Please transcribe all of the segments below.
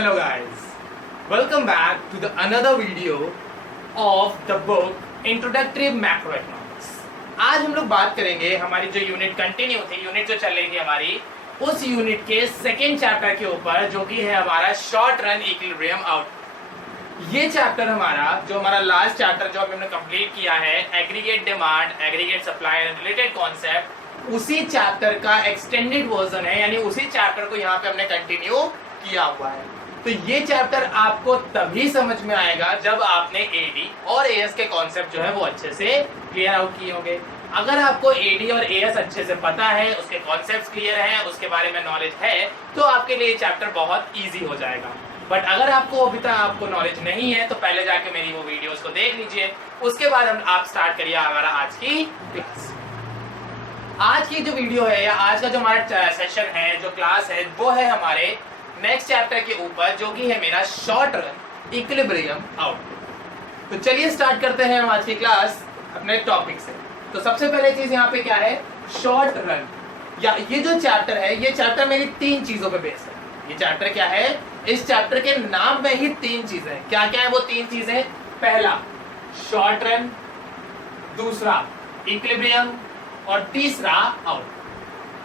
Hello guys, welcome back to the another video of the book Introductory Macroeconomics। आज हम लोग बात करेंगे हमारी जो यूनिट कंटिन्यू थी, यूनिट जो चल रही थी हमारी, उस यूनिट के सेकेंड चैप्टर के ऊपर जो कि है हमारा शॉर्ट रन इक्विलिब्रियम आउटपुट। ये चैप्टर हमारा लास्ट चैप्टर जो हमने कंप्लीट किया है, aggregate demand, aggregate supply and related concept, उसी चैप्टर का एक्सटेंडेड वर्जन है, यानी उसी चैप्टर को यहाँ पे हमने कंटिन्यू किया हुआ है। तो ये चैप्टर आपको तभी समझ में आएगा जब आपने एडी और एएस के कॉन्सेप्ट जो है वो अच्छे से क्लियर आउट किए होंगे। अगर आपको एडी और एएस अच्छे से पता है, उसके कॉन्सेप्ट्स क्लियर हैं, उसके बारे में नॉलेज है, तो आपके लिए ये चैप्टर बहुत इजी हो जाएगा। बट अगर आपको अभी तक आपको नॉलेज नहीं है तो पहले जाके मेरी वो वीडियोस को देख लीजिए, उसके बाद आप स्टार्ट करिए हमारा आज की क्लास। आज की जो वीडियो है या आज का जो हमारा सेशन है, जो क्लास है, वो है हमारे नेक्स्ट चैप्टर के ऊपर, जो कि है मेरा शॉर्ट रन इक्विलिब्रियम आउटपुट। तो चलिए स्टार्ट करते हैं हम आज की क्लास अपने टॉपिक से। तो सबसे पहले चीज यहाँ पे क्या है, शॉर्ट रन, या ये जो चैप्टर है, ये चैप्टर मेरी तीन चीजों पे बेस्ड है। ये चैप्टर क्या है, इस चैप्टर के नाम में ही तीन चीजें हैं। क्या क्या है वो तीन चीजें? पहला शॉर्ट रन, दूसरा इक्विलिब्रियम और तीसरा आउटपुट।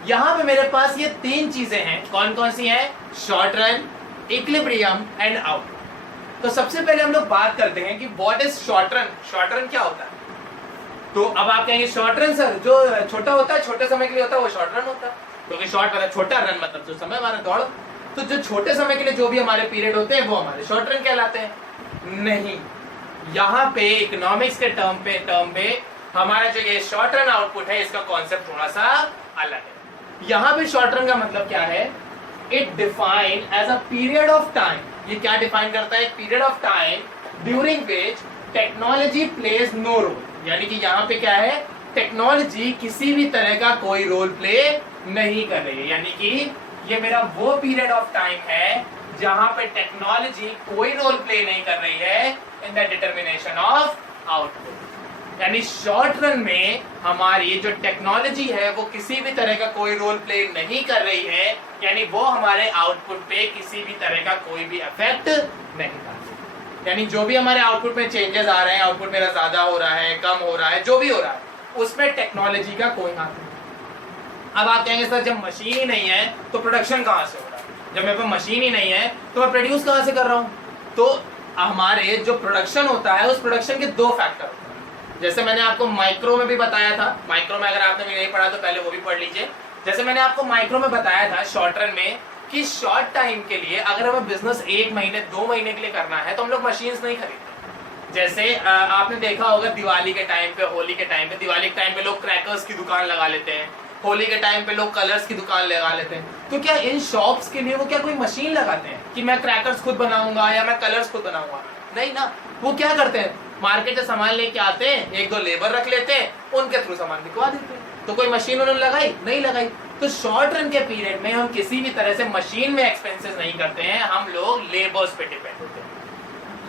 यहां पे मेरे पास ये तीन चीजें हैं। कौन कौन सी हैं? Short run, equilibrium and output. तो सबसे पहले हम लोग बात करते हैं कि what is short run. Short run क्या होता है? तो अब आप कहेंगे शॉर्ट रन सर जो छोटा होता है, छोटे समय के लिए होता है, वो शॉर्ट रन होता है। क्योंकि शॉर्ट मतलब छोटा, रन मतलब जो समय हमारा दौड़, तो जो छोटे समय के लिए जो भी हमारे पीरियड होते हैं वो हमारे शॉर्ट रन कहलाते हैं। नहीं, यहाँ पे इकोनॉमिक्स के टर्म पे हमारा जो ये शॉर्ट रन आउटपुट है, इसका कॉन्सेप्ट थोड़ा सा अलग है। यहाँ पे शॉर्ट रन का मतलब क्या है? It define as a period of time. ये क्या डिफाइन करता है? Period of time during which technology plays no role. यानी कि यहाँ पे क्या है, टेक्नोलॉजी किसी भी तरह का कोई रोल प्ले नहीं कर रही है। यानी कि ये मेरा वो पीरियड ऑफ टाइम है जहां पे टेक्नोलॉजी कोई रोल प्ले नहीं कर रही है in the determination of output. यानी शॉर्ट रन में हमारी जो टेक्नोलॉजी है वो किसी भी तरह का कोई रोल प्ले नहीं कर रही है, यानी वो हमारे आउटपुट पे किसी भी तरह का कोई भी इफेक्ट नहीं करती। यानी जो भी हमारे आउटपुट में चेंजेस आ रहे हैं, आउटपुट मेरा ज्यादा हो रहा है, कम हो रहा है, जो भी हो रहा है, उसमें टेक्नोलॉजी का कोई हाथ नहीं। अब आप कहेंगे सर जब मशीन ही नहीं है तो प्रोडक्शन कहाँ से हो रहा है? जब मेरे पास मशीन ही नहीं है तो मैं प्रोड्यूस कहाँ से कर रहा हूँ? तो हमारे जो प्रोडक्शन होता है, उस प्रोडक्शन के दो फैक्टर होते हैं। जैसे मैंने आपको माइक्रो में भी बताया था, माइक्रो में अगर आपने भी नहीं पढ़ा तो पहले वो भी पढ़ लीजिए। जैसे मैंने आपको माइक्रो में बताया था शॉर्ट रन में कि शॉर्ट टाइम के लिए अगर हमें बिजनेस 1 महीने 2 महीने के लिए करना है तो हम लोग मशीन्स नहीं खरीदते। जैसे आपने देखा होगा दिवाली के टाइम पे, होली के टाइम पे, दिवाली के टाइम पे लोग क्रैकर्स की दुकान लगा लेते हैं, होली के टाइम पे लोग कलर्स की दुकान लगा लेते हैं। तो क्या इन शॉप्स के लिए वो क्या कोई मशीन लगाते हैं कि मैं क्रैकर्स खुद बनाऊंगा या मैं कलर्स खुद बनाऊंगा? नहीं ना। वो क्या करते हैं, मार्केट से सामान लेके आते हैं, 1-2 लेबर रख लेते हैं, उनके थ्रू सामान बिकवा देते हैं। तो कोई मशीन उन्होंने लगाई? नहीं लगाई। तो शॉर्ट रन के पीरियड में हम किसी भी तरह से मशीन में एक्सपेंसेस नहीं करते हैं, हम लोग लेबर्स पे डिपेंड होते हैं।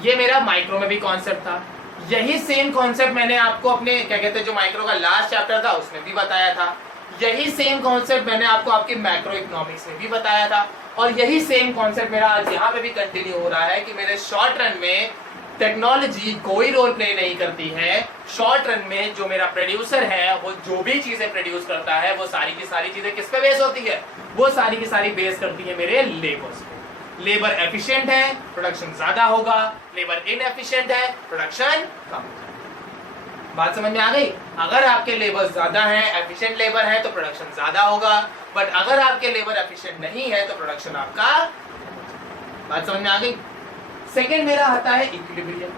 ये मेरा माइक्रो में भी कॉन्सेप्ट था। यही सेम कॉन्सेप्ट मैंने आपको अपने क्या कहते हैं जो माइक्रो का लास्ट चैप्टर था उसमें भी बताया था। यही सेम कॉन्सेप्ट मैंने आपको आपके मैक्रो इकोनॉमिक्स में भी बताया था। और यही सेम कॉन्सेप्ट मेरा आज यहाँ पे भी कंटिन्यू हो रहा है कि मेरे शॉर्ट रन में टेक्नोलॉजी कोई रोल प्ले नहीं करती है। शॉर्ट रन में जो मेरा प्रोड्यूसर है वो जो भी चीजें प्रोड्यूस करता है वो सारी की सारी चीजें किस पे बेस होती है? वो सारी की सारी बेस करती है मेरे लेबर्स पे। लेबर एफिशिएंट है, प्रोडक्शन ज्यादा होगा। लेबर इनएफिशिएंट है, प्रोडक्शन कम होगा। बात समझ में आ गई? अगर आपके लेबर ज्यादा है, एफिशिएंट लेबर है, तो प्रोडक्शन ज्यादा होगा। बट अगर आपके लेबर एफिशिएंट नहीं है तो प्रोडक्शन आपका। बात समझ में आ गई? सेकेंड मेरा आता है इक्विलिब्रियम।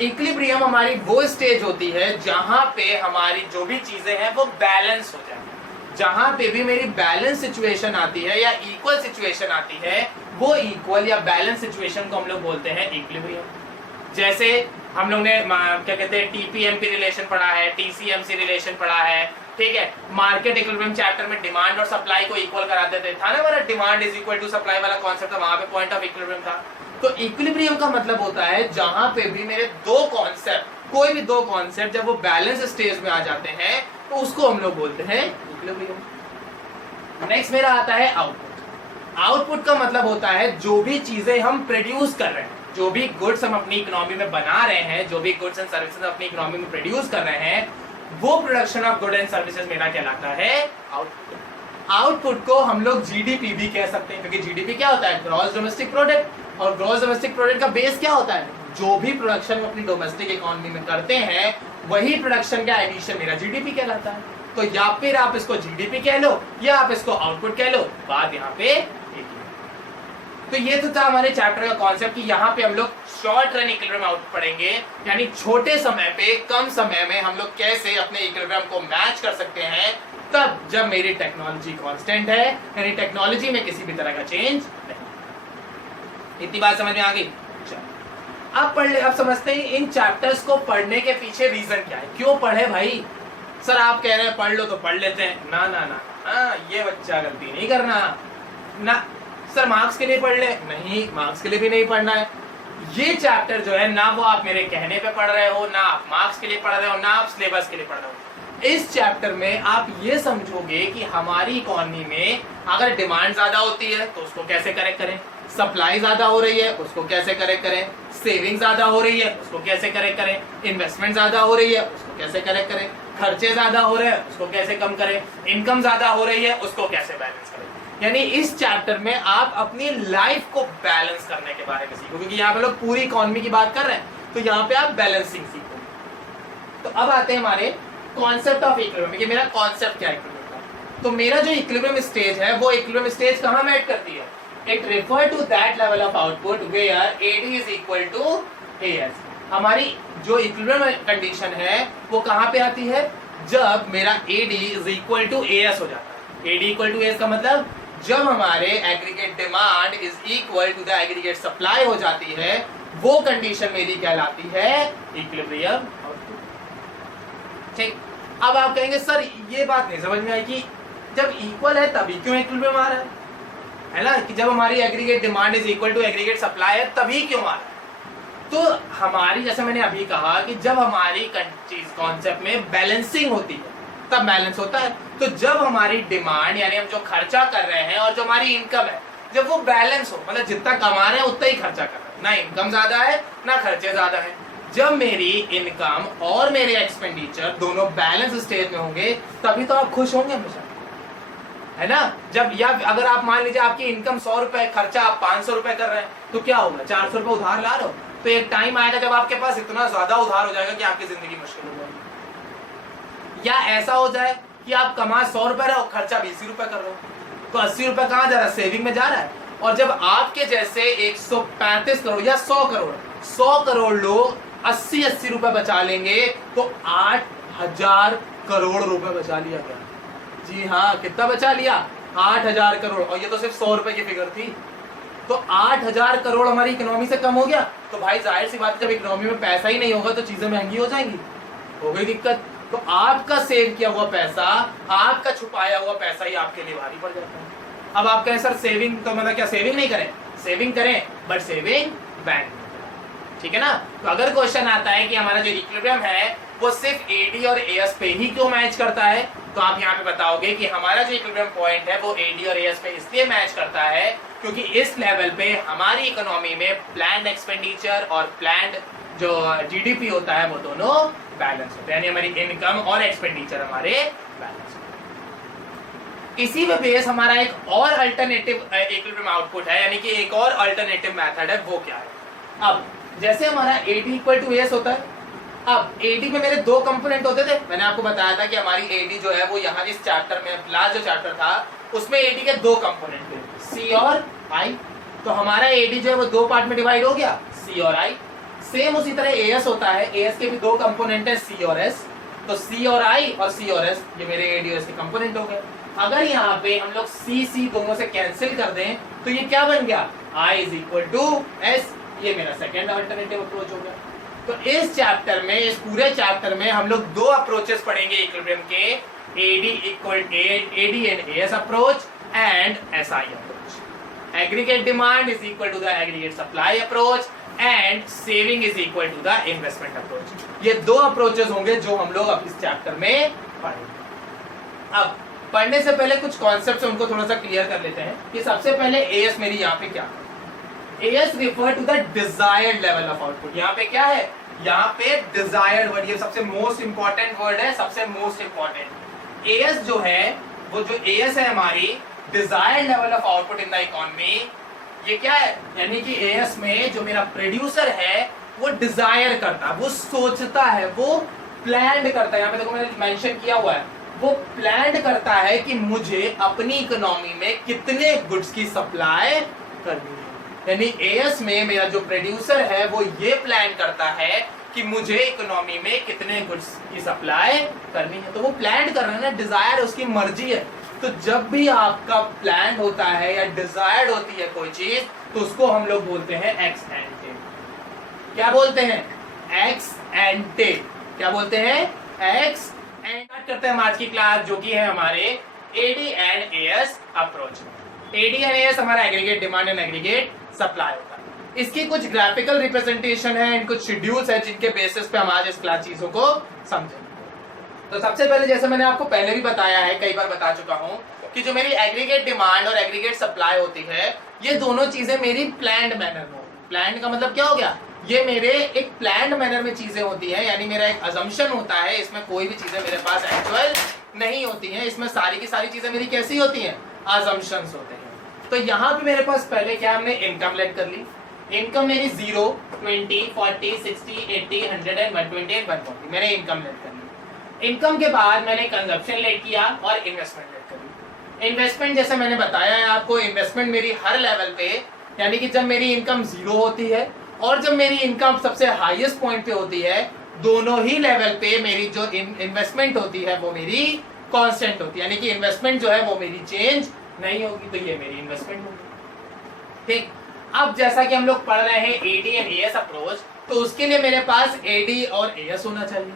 इक्विलिब्रियम हमारी वो स्टेज होती है जहां पे हमारी जो भी चीजें हैं वो बैलेंस हो जाए। जहां पे भी मेरी बैलेंस सिचुएशन आती है या इक्वल सिचुएशन आती है, वो इक्वल या बैलेंस सिचुएशन को हम लोग बोलते हैं इक्विलिब्रियम। जैसे हम लोग ने क्या कहते हैं टीपीएमपी रिलेशन पढ़ा है, टीसीएमसी रिलेशन पढ़ा है, ठीक है। मार्केट इक्विलिब्रियम चैप्टर में डिमांड और सप्लाई को इक्वल करा देते था ना, हमारा demand is equal to supply वाला कॉन्सेप्ट था, वहां पे पॉइंट ऑफ इक्विलिब्रियम था। तो इक्विलिब्रियम का मतलब होता है जहां पे भी मेरे दो कॉन्सेप्ट, कोई भी दो कॉन्सेप्ट जब वो बैलेंस स्टेज में आ जाते हैं तो उसको हम लोग बोलते हैं इक्विलिब्रियम। नेक्स्ट मेरा आता है आउटपुट। आउटपुट का मतलब होता है जो भी चीजें हम प्रोड्यूस कर रहे हैं, जो भी गुड्स हम अपनी इकोनॉमी में बना रहे हैं, जो भी गुड्स एंड सर्विसेज अपनी इकोनॉमी में प्रोड्यूस कर रहे हैं, वो production of good and services मेरा कहलाता है आउटपुट। आउटपुट को हम लोग जीडीपी भी कह सकते हैं, क्योंकि जीडीपी क्या होता है, ग्रॉस डोमेस्टिक प्रोडक्ट, और ग्रॉस डोमेस्टिक प्रोडक्ट का बेस क्या होता है, जो भी प्रोडक्शन हम अपनी डोमेस्टिक इकोनॉमी में करते हैं वही प्रोडक्शन का एडिशन मेरा जीडीपी कहलाता है। तो या फिर आप इसको जीडीपी कह लो या आप इसको आउटपुट कह लो, बात यहाँ पे एक ही। तो ये तो था हमारे चैप्टर का कॉन्सेप्ट कि यहाँ पे हम लोग शॉर्ट रन इक्विलिब्रियम आउटपुट पढ़ेंगे, यानी छोटे समय पे कम समय में हम लोग कैसे अपने इक्विलिब्रियम को मैच कर सकते हैं, तब जब मेरी टेक्नोलॉजी कांस्टेंट है, यानी टेक्नोलॉजी में किसी भी तरह का चेंज नहीं। इतनी बात समझ में आ गई? आप पढ़ ले, आप समझते हैं इन चैप्टर्स को पढ़ने के पीछे रीजन क्या है, क्यों पढ़े भाई? सर आप कह रहे हैं पढ़ लो तो पढ़ लेते हैं, ना ना ना, ये बच्चा गलती नहीं करना ना। सर मार्क्स के लिए पढ़ ले, नहीं, मार्क्स के लिए भी नहीं पढ़ना है। ये चैप्टर जो है ना वो आप मेरे कहने पे पढ़ रहे हो, ना आप मार्क्स के लिए पढ़ रहे हो, ना आप सिलेबस के लिए पढ़ रहे हो। इस चैप्टर में आप ये समझोगे कि हमारी इकोनॉमी में अगर डिमांड ज्यादा होती है तो उसको कैसे करेक्ट करें, सप्लाई ज्यादा हो रही है उसको कैसे करेक्ट करें, सेविंग ज्यादा हो रही है उसको कैसे करेक्ट करें, इन्वेस्टमेंट ज्यादा हो रही है उसको कैसे करेक्ट करें, खर्चे ज्यादा हो रहे हैं उसको कैसे कम करें, इनकम ज्यादा हो रही है उसको कैसे बैलेंस करें। यानी इस चैप्टर में आप अपनी लाइफ को बैलेंस करने के बारे में सीखो, क्योंकि यहाँ पे लोग पूरी इकोनॉमी की बात कर रहे हैं, तो यहाँ पे आप बैलेंसिंग सीखो। तो अब आते हैं हमारे कॉन्सेप्ट ऑफ इक्विलिब्रियम कि मेरा कॉन्सेप्ट क्या है इक्विलिब्रियम का। तो मेरा जो इक्विलिब्रियम स्टेज है वो इक्विलिब्रियम स्टेज कहाँ मेट करती है? It refer to that level of output where AD is equal to AS. हमारी जो इक्विलिब्रियम कंडीशन है वो कहाँ पे आती है? जब मेरा AD is equal to AS हो जाता है। एडी इक्वल टू एएस का मतलब जब हमारे aggregate demand is equal to the aggregate supply हो जाती है, वो कंडीशन मेरी कहलाती है इक्विलिब्रियम आउटपुट। ठीक, अब आप कहेंगे सर ये बात नहीं समझ में आई कि जब इक्वल है तभी क्यों इक्विलिब्रियम आ रहा है ना, कि जब हमारी aggregate demand is equal to aggregate supply है तभी क्यों आ रहा है? तो हमारी, जैसे मैंने अभी कहा कि जब हमारी चीज कॉन्सेप्ट में बैलेंसिंग होती है तब बैलेंस होता है। तो जब हमारी डिमांड यानी हम जो खर्चा कर रहे हैं और जो हमारी इनकम है, जब वो बैलेंस हो, मतलब जितना कमा रहे हैं उतना ही खर्चा कर रहे हैं, ना इनकम ज्यादा है ना खर्चे ज्यादा है, जब मेरी इनकम और मेरे एक्सपेंडिचर दोनों बैलेंस स्टेज में होंगे तभी तो आप खुश होंगे हमेशा, है ना। जब या अगर आप मान लीजिए आपकी इनकम 100 रुपए, खर्चा आप 500 रुपए कर रहे हैं, तो क्या होगा? 400 रुपए उधार ला रहे हो, तो एक टाइम आएगा जब आपके पास इतना ज्यादा उधार हो जाएगा कि आपकी जिंदगी मुश्किल हो जाएगी। या ऐसा हो जाए कि आप कमा 100 रुपए रहे हो, खर्चा 20 रुपए कर रहे हो, तो 80 रुपए कहाँ जा रहा है? सेविंग में जा रहा है। और जब आपके जैसे 135 करोड़ या 100 करोड़ लोग 80 रुपए बचा लेंगे तो 8000 करोड़ रुपए बचा लिया गया। जी हाँ, कितना बचा लिया? 8000 करोड़। और ये तो सिर्फ 100 रुपए की फिगर थी, तो 8000 करोड़ हमारी इकोनॉमी से कम हो गया। तो भाई जाहिर सी बात है, जब इकोनॉमी में पैसा ही नहीं होगा तो चीजें महंगी हो जाएंगी, हो गई दिक्कत। तो आपका सेव किया हुआ पैसा, आपका छुपाया हुआ पैसा ही आपके लिए भारी पड़ जाता है। अब आप कहें सर सेविंग तो मतलब क्या सेविंग नहीं करें? सेविंग करें, बट सेविंग बैंक में, ठीक है ना। तो अगर क्वेश्चन आता है कि हमारा जो इक्विलिब्रियम है वो सिर्फ एडी और एएस पे ही क्यों मैच करता है, तो आप यहाँ पे बताओगे कि हमारा जो इक्विलिब्रियम पॉइंट है वो एडी और एएस पे इसलिए मैच करता है क्योंकि इस लेवल पे हमारी इकोनॉमी में प्लान्ड एक्सपेंडिचर और प्लान्ड जो जीडीपी होता है वो दोनों बैलेंस होते हैं, यानी हमारी इनकम और एक्सपेंडिचर हमारे बैलेंस होते हैं। इसी में बेस हमारा एक और अल्टरनेटिव इक्विलिब्रियम आउटपुट है, यानी कि एक और अल्टरनेटिव मेथड है, वो क्या है? अब जैसे हमारा एडी इक्वल टू एएस होता है, अब एडी में मेरे दो कंपोनेंट होते थे, मैंने आपको बताया था कि हमारी एडी जो है वो यहाँ इस चैप्टर में लास्ट जो चैप्टर था उसमें एडी के दो कंपोनेंट थे, सी और आई। तो हमारा एडी जो है वो दो पार्ट में डिवाइड हो गया, सी और आई। सेम उसी तरह एएस होता है, एएस के भी दो कंपोनेंट है, सी और एस। तो सी और आई और सी और एस ये मेरे एडी और एस के कंपोनेंट हो गए। अगर यहाँ पे हम लोग सी सी दोनों से कैंसिल कर दें तो ये क्या बन गया? I is equal to S. ये मेरा सेकेंड अल्टरनेटिव अप्रोच हो गया। तो इस चैप्टर में, इस पूरे चैप्टर में हम लोग दो अप्रोचेस पढ़ेंगे इक्विलिब्रियम के, AD equal AD and AS approach and SI approach. Aggregate demand is equal to the aggregate supply approach and saving is equal to the investment approach. ये दो अप्रोचेस होंगे जो हम लोग अब इस चैप्टर में पढ़ेंगे। अब पढ़ने से पहले कुछ कॉन्सेप्ट्स उनको थोड़ा सा क्लियर कर लेते हैं कि सबसे पहले एएस मेरी यहाँ पे क्या है। AS refer to the desired level of output. यहाँ पे क्या है, यहाँ पे डिजायर्ड वर्ड, ये सबसे मोस्ट इंपॉर्टेंट वर्ड है, सबसे मोस्ट इंपॉर्टेंट। एएस जो है, वो जो एएस है हमारी desired level of output in the economy, ये क्या है, यानी कि एएस में जो मेरा प्रोड्यूसर है वो डिजायर करता है, वो सोचता है, वो प्लान करता है। यहाँ पे देखो मैंने मेंशन किया हुआ है, वो प्लान करता है कि मुझे अपनी इकोनॉमी में कितने गुड्स की सप्लाई करनी है। यानी एएस में मेरा जो प्रोड्यूसर है वो ये प्लान करता है कि मुझे इकोनॉमी में कितने गुड्स की सप्लाई करनी है। तो वो प्लान कर रहा है ना, डिजायर उसकी मर्जी है। तो जब भी आपका प्लान होता है या डिजायर्ड होती है कोई चीज, तो उसको हम लोग बोलते हैं एक्स एंटे। क्या बोलते हैं, एक्स एंटे। क्या बोलते हैं, एक्स एंड। करते हैं आज की क्लास जो कि है हमारे AD and AS approach. AD and AS हमारा aggregate demand and aggregate supply होता है। इसकी कुछ ग्राफिकल रिप्रेजेंटेशन है एंड कुछ शेड्यूल्स है जिनके बेसिस पे हम आज इस क्लास चीजों को समझेंगे। तो सबसे पहले, जैसे मैंने आपको पहले भी बताया है, कई बार बता चुका हूं कि जो मेरी एग्रीगेट डिमांड और एग्रीगेट सप्लाई होती है, ये दोनों चीजें मेरी प्लान्ड मैनर में होती है। प्लान्ड का मतलब क्या हो गया, ये मेरे एक प्लान्ड मैनर में चीजें होती हैं, यानी मेरा एक अजम्पशन होता है, इसमें कोई भी चीजें मेरे पास एक्चुअल नहीं होती हैं, इसमें सारी की सारी चीजें मेरी कैसी होती हैं, अजम्पशंस होते हैं। तो यहाँ पे मेरे पास पहले क्या, हमने इनकम लेट कर ली। इनकम मेरी 0, 20, 40, 60, 80, 100 एंड 120 एंड 140, मैंने इनकम लेट कर ली। इनकम के बाद मैंने कंजप्शन लेट किया और इन्वेस्टमेंट लेट कर ली। इन्वेस्टमेंट जैसे मैंने बताया है आपको, इन्वेस्टमेंट मेरी हर लेवल पे, यानी कि जब मेरी इनकम 0 होती है और जब मेरी इनकम सबसे हाईएस्ट पॉइंट पे होती है, दोनों ही लेवल पे मेरी जो इन्वेस्टमेंट होती है वो मेरी कांस्टेंट होती है, यानी कि इन्वेस्टमेंट जो है वो मेरी चेंज नहीं होगी। तो ये मेरी इन्वेस्टमेंट होगी। ठीक, अब जैसा कि हम लोग पढ़ रहे हैं एडी एंड एएस अप्रोच, तो उसके लिए मेरे पास एडी और एएस होना चाहिए।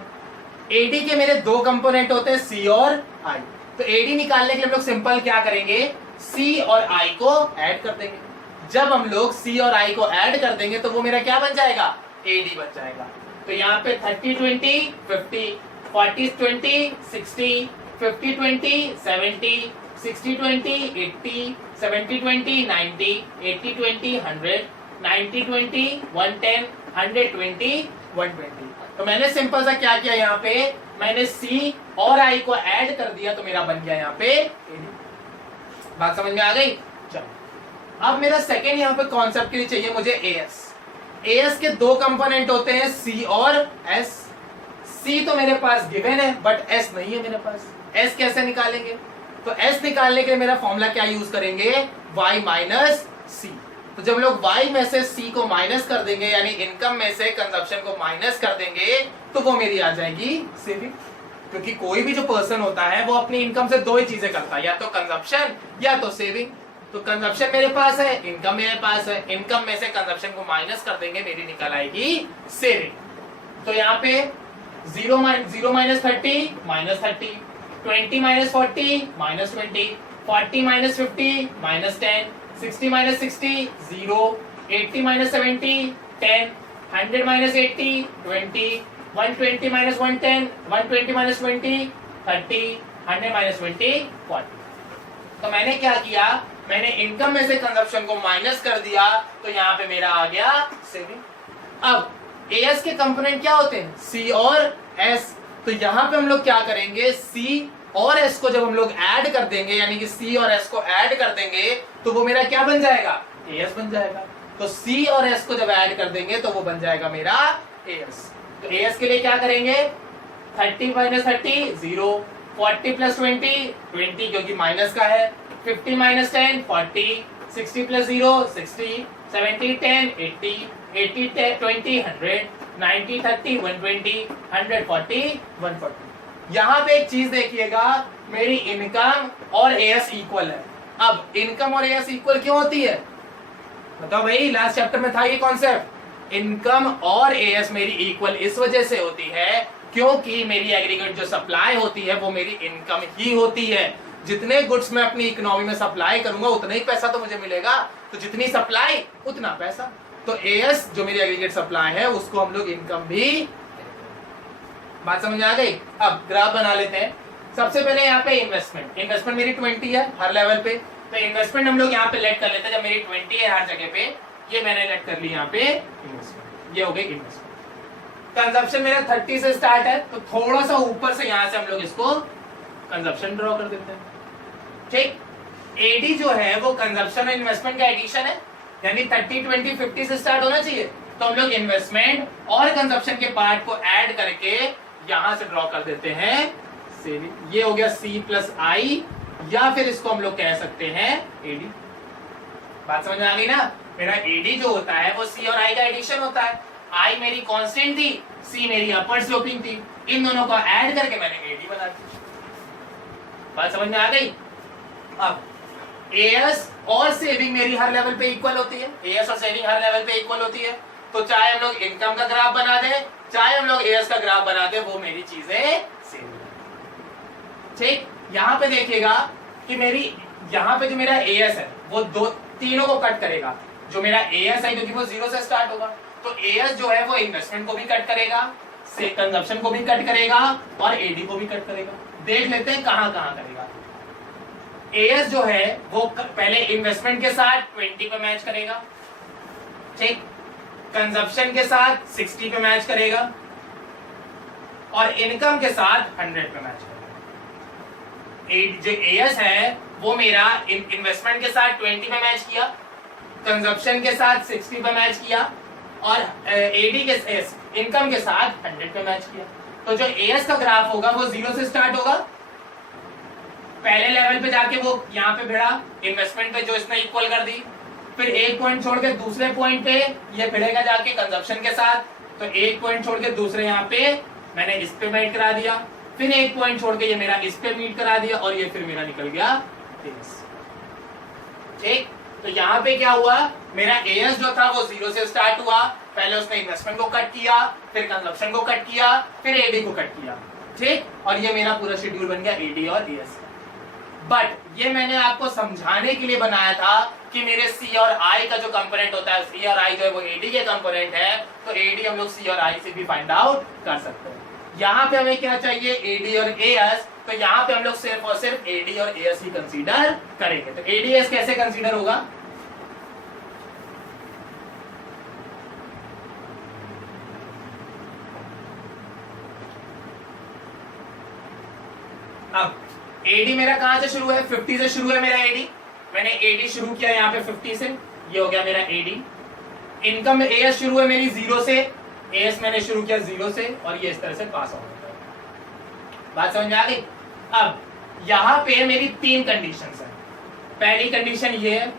एडी के मेरे दो कंपोनेंट होते हैं, सी और आई। तो एडी निकालने के लिए हम लोग सिंपल क्या करेंगे, सी और आई को ऐड कर देंगे। जब हम लोग सी और आई को ऐड कर देंगे तो वो मेरा क्या बन जाएगा, एडी बन जाएगा। तो यहाँ पे 30, 20, 50, 40, 20, 60, 50, 20, 70, 60, 20, 80, 70, 20, 90, 80, 20, 100, 90, 20, 110, 120, 120। तो मैंने सिंपल सा क्या किया, यहाँ पे मैंने सी और आई को ऐड कर दिया, तो मेरा बन गया यहाँ पे एडी। बात समझ में आ गई। चलो, अब मेरा सेकेंड यहाँ पे कॉन्सेप्ट के लिए चाहिए मुझे एएस। एएस के दो कंपोनेंट होते हैं, सी और एस। सी तो मेरे पास गिवन है बट एस नहीं है मेरे पास। एस कैसे निकालेंगे, तो एस निकालने के लिए मेरा फॉर्मूला क्या यूज करेंगे, y माइनस सी। तो जब लोग y में से c को माइनस कर देंगे, यानी इनकम में से कंजप्शन को माइनस कर देंगे, तो वो मेरी आ जाएगी सेविंग। क्योंकि कोई भी जो पर्सन होता है वो अपनी इनकम से दो ही चीजें करता है, या तो कंजप्शन या तो सेविंग। तो कंजप्शन मेरे पास है, इनकम मेरे पास है, इनकम में से कंजप्शन को माइनस कर देंगे, मेरी निकल आएगी सेविंग। तो यहाँ पे 0 minus 30 minus 30, 20 minus 40 minus 20, 40 minus 50 minus 10, 60 minus 60 0, 80 minus 70 10, 100 minus 80 20, 120 minus 110, 120 minus 20 30, 100 minus 20 40। तो मैंने क्या किया, मैंने इनकम में से कंजप्शन को माइनस कर दिया, तो यहाँ पे मेरा आ गया सेविंग। अब एएस के कंपोनेंट क्या होते हैं, सी और एस। तो यहाँ पे हम लोग क्या करेंगे, सी और एस को जब हम लोग ऐड कर देंगे, यानी कि सी और एस को ऐड कर देंगे, तो वो मेरा क्या बन जाएगा, एएस बन जाएगा। तो सी और एस को जब ऐड कर देंगे तो वो बन जाएगा मेरा एएस। तो एएस के लिए क्या करेंगे, 30 माइनस 30 0, 40 प्लस 20 20 क्योंकि माइनस का है, 50 माइनस 10 40, 60 प्लस 0 60, 70 10 80, 80 20 100, 90 30 120, 140 140। यहाँ पे एक चीज देखिएगा, मेरी इनकम और एएस इक्वल है। अब इनकम और एएस इक्वल क्यों होती है, बताओ भाई, लास्ट चैप्टर में था ये कॉन्सेप्ट। इनकम और एएस मेरी इक्वल इस वजह से होती है क्योंकि मेरी एग्रीगेट जो सप्लाई होती है वो मेरी इनकम ही होती है। जितने गुड्स मैं अपनी इकोनॉमी में सप्लाई करूंगा उतना ही पैसा तो मुझे मिलेगा, तो जितनी सप्लाई उतना पैसा। तो एएस जो मेरी एग्रीगेट सप्लाई है उसको हम लोग इनकम भी, बात समझ आ गई। अब ग्राफ बना लेते हैं। सबसे पहले यहाँ पे इन्वेस्टमेंट मेरी 20 है हर लेवल पे, तो इन्वेस्टमेंट हम लोग यहाँ पे लेट कर लेते हैं। जब मेरी 20 है हर जगह पे, ये मैंने लेट कर ली यहाँ पे इन्वेस्टमेंट, ये हो गई इन्वेस्टमेंट। कंजप्शन मेरा 30 से स्टार्ट है, तो थोड़ा सा ऊपर से यहाँ से हम लोग इसको कंजप्शन ड्रॉ कर देते हैं, ठीक। एडी जो है वो कंजप्शन और इन्वेस्टमेंट का एडिशन है, यानी 30 20 50 से स्टार्ट होना चाहिए। तो हम लोग इन्वेस्टमेंट और कंजप्शन के पार्ट को ऐड करके यहां से ड्रॉ कर देते हैं सेविंग। ये हो गया सी प्लस आई, या फिर इसको हम लोग कह सकते हैं एडी। बात समझ में आ गई ना? मेरा एडी जो होता है वो सी और आई का एडिशन होता है। आई मेरी कांस्टेंट थी, सी मेरी अपर स्लोपिंग थी, इन दोनों को ऐड करके मैंने एडी बना दी। बात समझ में आ गई? अब एएस और सेविंग मेरी हर लेवल पे इक्वल होती है, एएस और सेविंग हर लेवल पे इक्वल होती है। तो चाहे हम लोग इनकम का ग्राफ बना दें, चाहे हम लोग एएस का ग्राफ बना दें, वो मेरी चीजें सेम है, ठीक। यहाँ पे देखिएगा कि मेरी यहाँ पे जो मेरा एएस है वो तीनों को कट करेगा। जो मेरा एएस है क्योंकि वो 0 से स्टार्ट होगा, तो एएस जो है वो इन्वेस्टमेंट को भी कट करेगा, से कंजप्शन को भी कट करेगा और एडी को भी कट करेगा। देख लेते हैं कहां कहां करेगा। एएस जो है वो पहले इन्वेस्टमेंट के साथ 20 पे मैच करेगा, ठीक। कंजप्शन के साथ 60 पे मैच करेगा और इनकम के साथ 100 पे मैच करेगा। जो एएस है वो मेरा इन्वेस्टमेंट के साथ 20 पे मैच किया, कंजप्शन के साथ 60 पे मैच किया और एडी के इनकम के साथ 100 पे मैच किया। तो जो एएस का ग्राफ होगा वो 0 से स्टार्ट होगा, पहले लेवल पे जाके वो यहाँ पे भिड़ा इन्वेस्टमेंट पे जो इसने इक्वल कर दी, फिर एक पॉइंट छोड़ के दूसरे पॉइंट पे ये भिड़ेगा जाके कंजप्शन के साथ, तो एक पॉइंट छोड़ के दूसरे यहाँ पे मैंने इस पे मीट करा दिया, फिर एक पॉइंट छोड़ के ये मेरा इस पे मीट करा दिया और ये फिर मेरा निकल गया एएस, ठीक। तो यहाँ पे क्या हुआ, मेरा एएस जो था वो 0 से स्टार्ट हुआ, पहले उसने इन्वेस्टमेंट को कट किया, फिर कंजप्शन को कट किया, फिर एडी को कट किया, ठीक। और ये मेरा पूरा शेड्यूल बन गया एडी और एएस। बट ये मैंने आपको समझाने के लिए बनाया था कि मेरे सी और आई का जो कंपोनेंट होता है, सी और आई जो है वो एडी के कंपोनेंट है, तो एडी हम लोग सी और आई से भी फाइंड आउट कर सकते हैं। यहाँ पे हमें क्या चाहिए, एडी और एएस, तो यहाँ पे हम लोग सिर्फ और सिर्फ एडी और एएस ही कंसीडर करेंगे। तो एडीएस कैसे कंसीडर होगा, अब एडी मेरा कहां से शुरू है, 50 से शुरू है मेरा एडी। मैंने एडी शुरू किया यहाँ पे 50 से, ये हो गया मेरा एडी। इनकम में एएस शुरू है मेरी 0 से, एएस मैंने शुरू किया 0 से और ये इस तरह से पास हो गया। बात समझ में आ गई? अब यहाँ पे मेरी 3 कंडीशंस हैं। पहली कंडीशन ये है,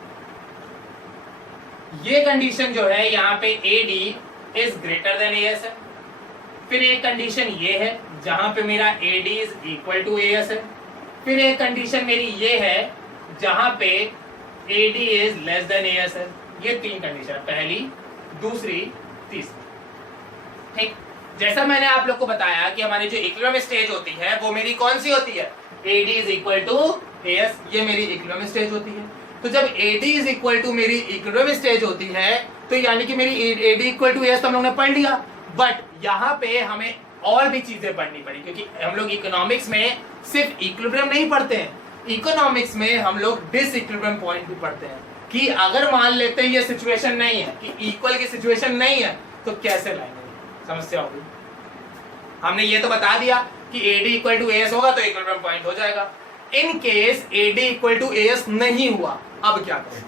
ये कंडीशन जो है यहाँ पे AD is greater than AS है। फिर एक कंडीशन ये है जहां पे मेरा AD is equal to AS है। फिर एक कंडीशन मेरी ये है जहां पे AD is less than AS है। ये 3 कंडीशन है, पहली, दूसरी, तीसरी, ठीक। जैसा मैंने आप लोग को बताया कि हमारी जो इक्विलिब्रियम स्टेज होती है वो मेरी कौन सी होती है, AD is equal to AS, ये मेरी इक्विलिब्रियम स्टेज होती है। तो जब एडी इज इक्वल टू मेरी इक्विलिब्रियम स्टेज होती है, तो यानी कि मेरी एडी इक्वल टू एएस तो हम लोग ने पढ़ लिया, बट यहाँ पे हमें और भी चीजें पढ़नी पड़ी, क्योंकि हम लोग इकोनॉमिक्स में सिर्फ इक्विलिब्रियम नहीं पढ़ते हैं, इकोनॉमिक्स में हम लोग डिसइक्विलिब्रियम पॉइंट भी पढ़ते हैं कि अगर मान लेते हैं ये सिचुएशन नहीं है, कि इक्वल की सिचुएशन नहीं है, तो कैसे लाएंगे, समस्या होगी। हमने ये तो बता दिया कि एडी इक्वल टू एएस होगा तो इक्विलिब्रियम पॉइंट हो जाएगा। In case AD equal to AS नहीं हुआ, अब क्या करेंगे?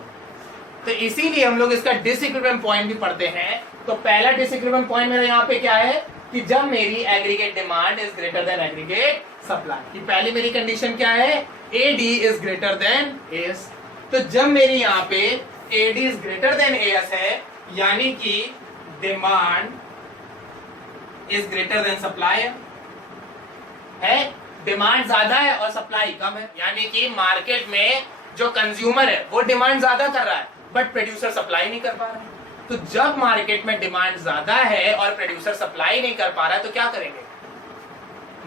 तो इसीलिए हम लोग इसका डिसइक्विलिब्रियम पॉइंट भी पढ़ते हैं। तो पहला डिसइक्विलिब्रियम पॉइंट मेरा यहाँ पे क्या है कि जब मेरी aggregate demand is greater than aggregate supply. की पहली मेरी कंडीशन क्या है, AD is greater than AS. तो जब मेरी यहाँ पे AD is greater than AS है, यानी कि demand is greater than supply है, डिमांड ज्यादा है और सप्लाई कम है, यानी कि मार्केट में जो कंज्यूमर है वो डिमांड ज्यादा कर रहा है बट प्रोड्यूसर सप्लाई नहीं कर पा रहा है। तो जब मार्केट में डिमांड ज्यादा है और प्रोड्यूसर सप्लाई नहीं कर पा रहा है, तो क्या करेंगे?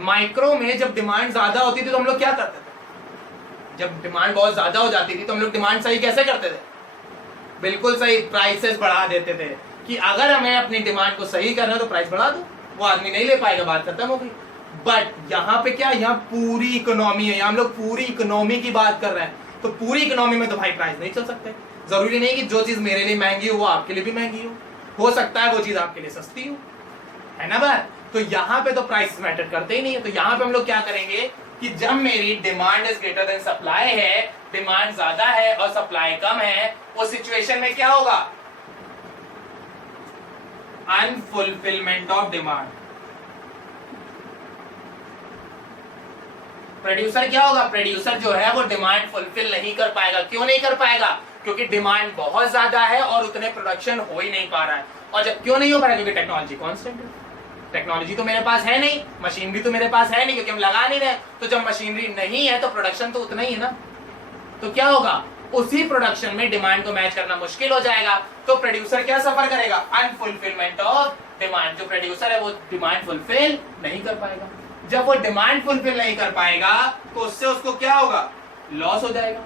माइक्रो में जब डिमांड ज्यादा होती थी तो हम लोग क्या करते थे? जब डिमांड बहुत ज्यादा हो जाती थी तो हम लोग डिमांड सही कैसे करते थे? बिल्कुल सही, प्राइसेस बढ़ा देते थे कि अगर हमें अपनी डिमांड को सही करना है तो प्राइस बढ़ा दो, वो आदमी नहीं ले पाएगा, बात खत्म हो गई। बट यहाँ पे क्या, यहाँ पूरी इकोनॉमी है, यहाँ हम लोग पूरी इकोनॉमी की बात कर रहे हैं, तो पूरी इकोनॉमी में तो भाई प्राइस नहीं चल सकते। जरूरी नहीं कि जो चीज मेरे लिए महंगी हो वो आपके लिए भी महंगी हो सकता है वो चीज आपके लिए सस्ती हो, है ना बात। तो यहाँ पे तो प्राइस मैटर करते ही नहीं है। तो यहाँ पे हम लोग क्या करेंगे कि जब मेरी demand is greater than supply है, डिमांड ज्यादा है और सप्लाई कम है, उस सिचुएशन में क्या होगा, अनफुलफिलमेंट ऑफ डिमांड। प्रोड्यूसर क्या होगा, प्रोड्यूसर जो है वो डिमांड फुलफिल नहीं कर पाएगा। क्यों नहीं कर पाएगा, क्योंकि डिमांड बहुत ज्यादा है और उतने प्रोडक्शन हो ही नहीं पा रहा है। और जब क्यों नहीं हो पा रहा है, क्योंकि टेक्नोलॉजी कांस्टेंट है, टेक्नोलॉजी तो मेरे पास है नहीं, मशीनरी तो मेरे पास है नहीं, क्योंकि हम लगा नहीं रहे। तो जब मशीनरी नहीं है तो प्रोडक्शन तो उतना ही है ना, तो क्या होगा, उसी प्रोडक्शन में डिमांड को मैच करना मुश्किल हो जाएगा। तो प्रोड्यूसर क्या सफर करेगा, अनफुलफिलमेंट ऑफ डिमांड। जो प्रोड्यूसर है वो डिमांड फुलफिल नहीं कर पाएगा। जब वो डिमांड फुलफिल नहीं कर पाएगा तो उससे उसको क्या होगा, लॉस हो जाएगा,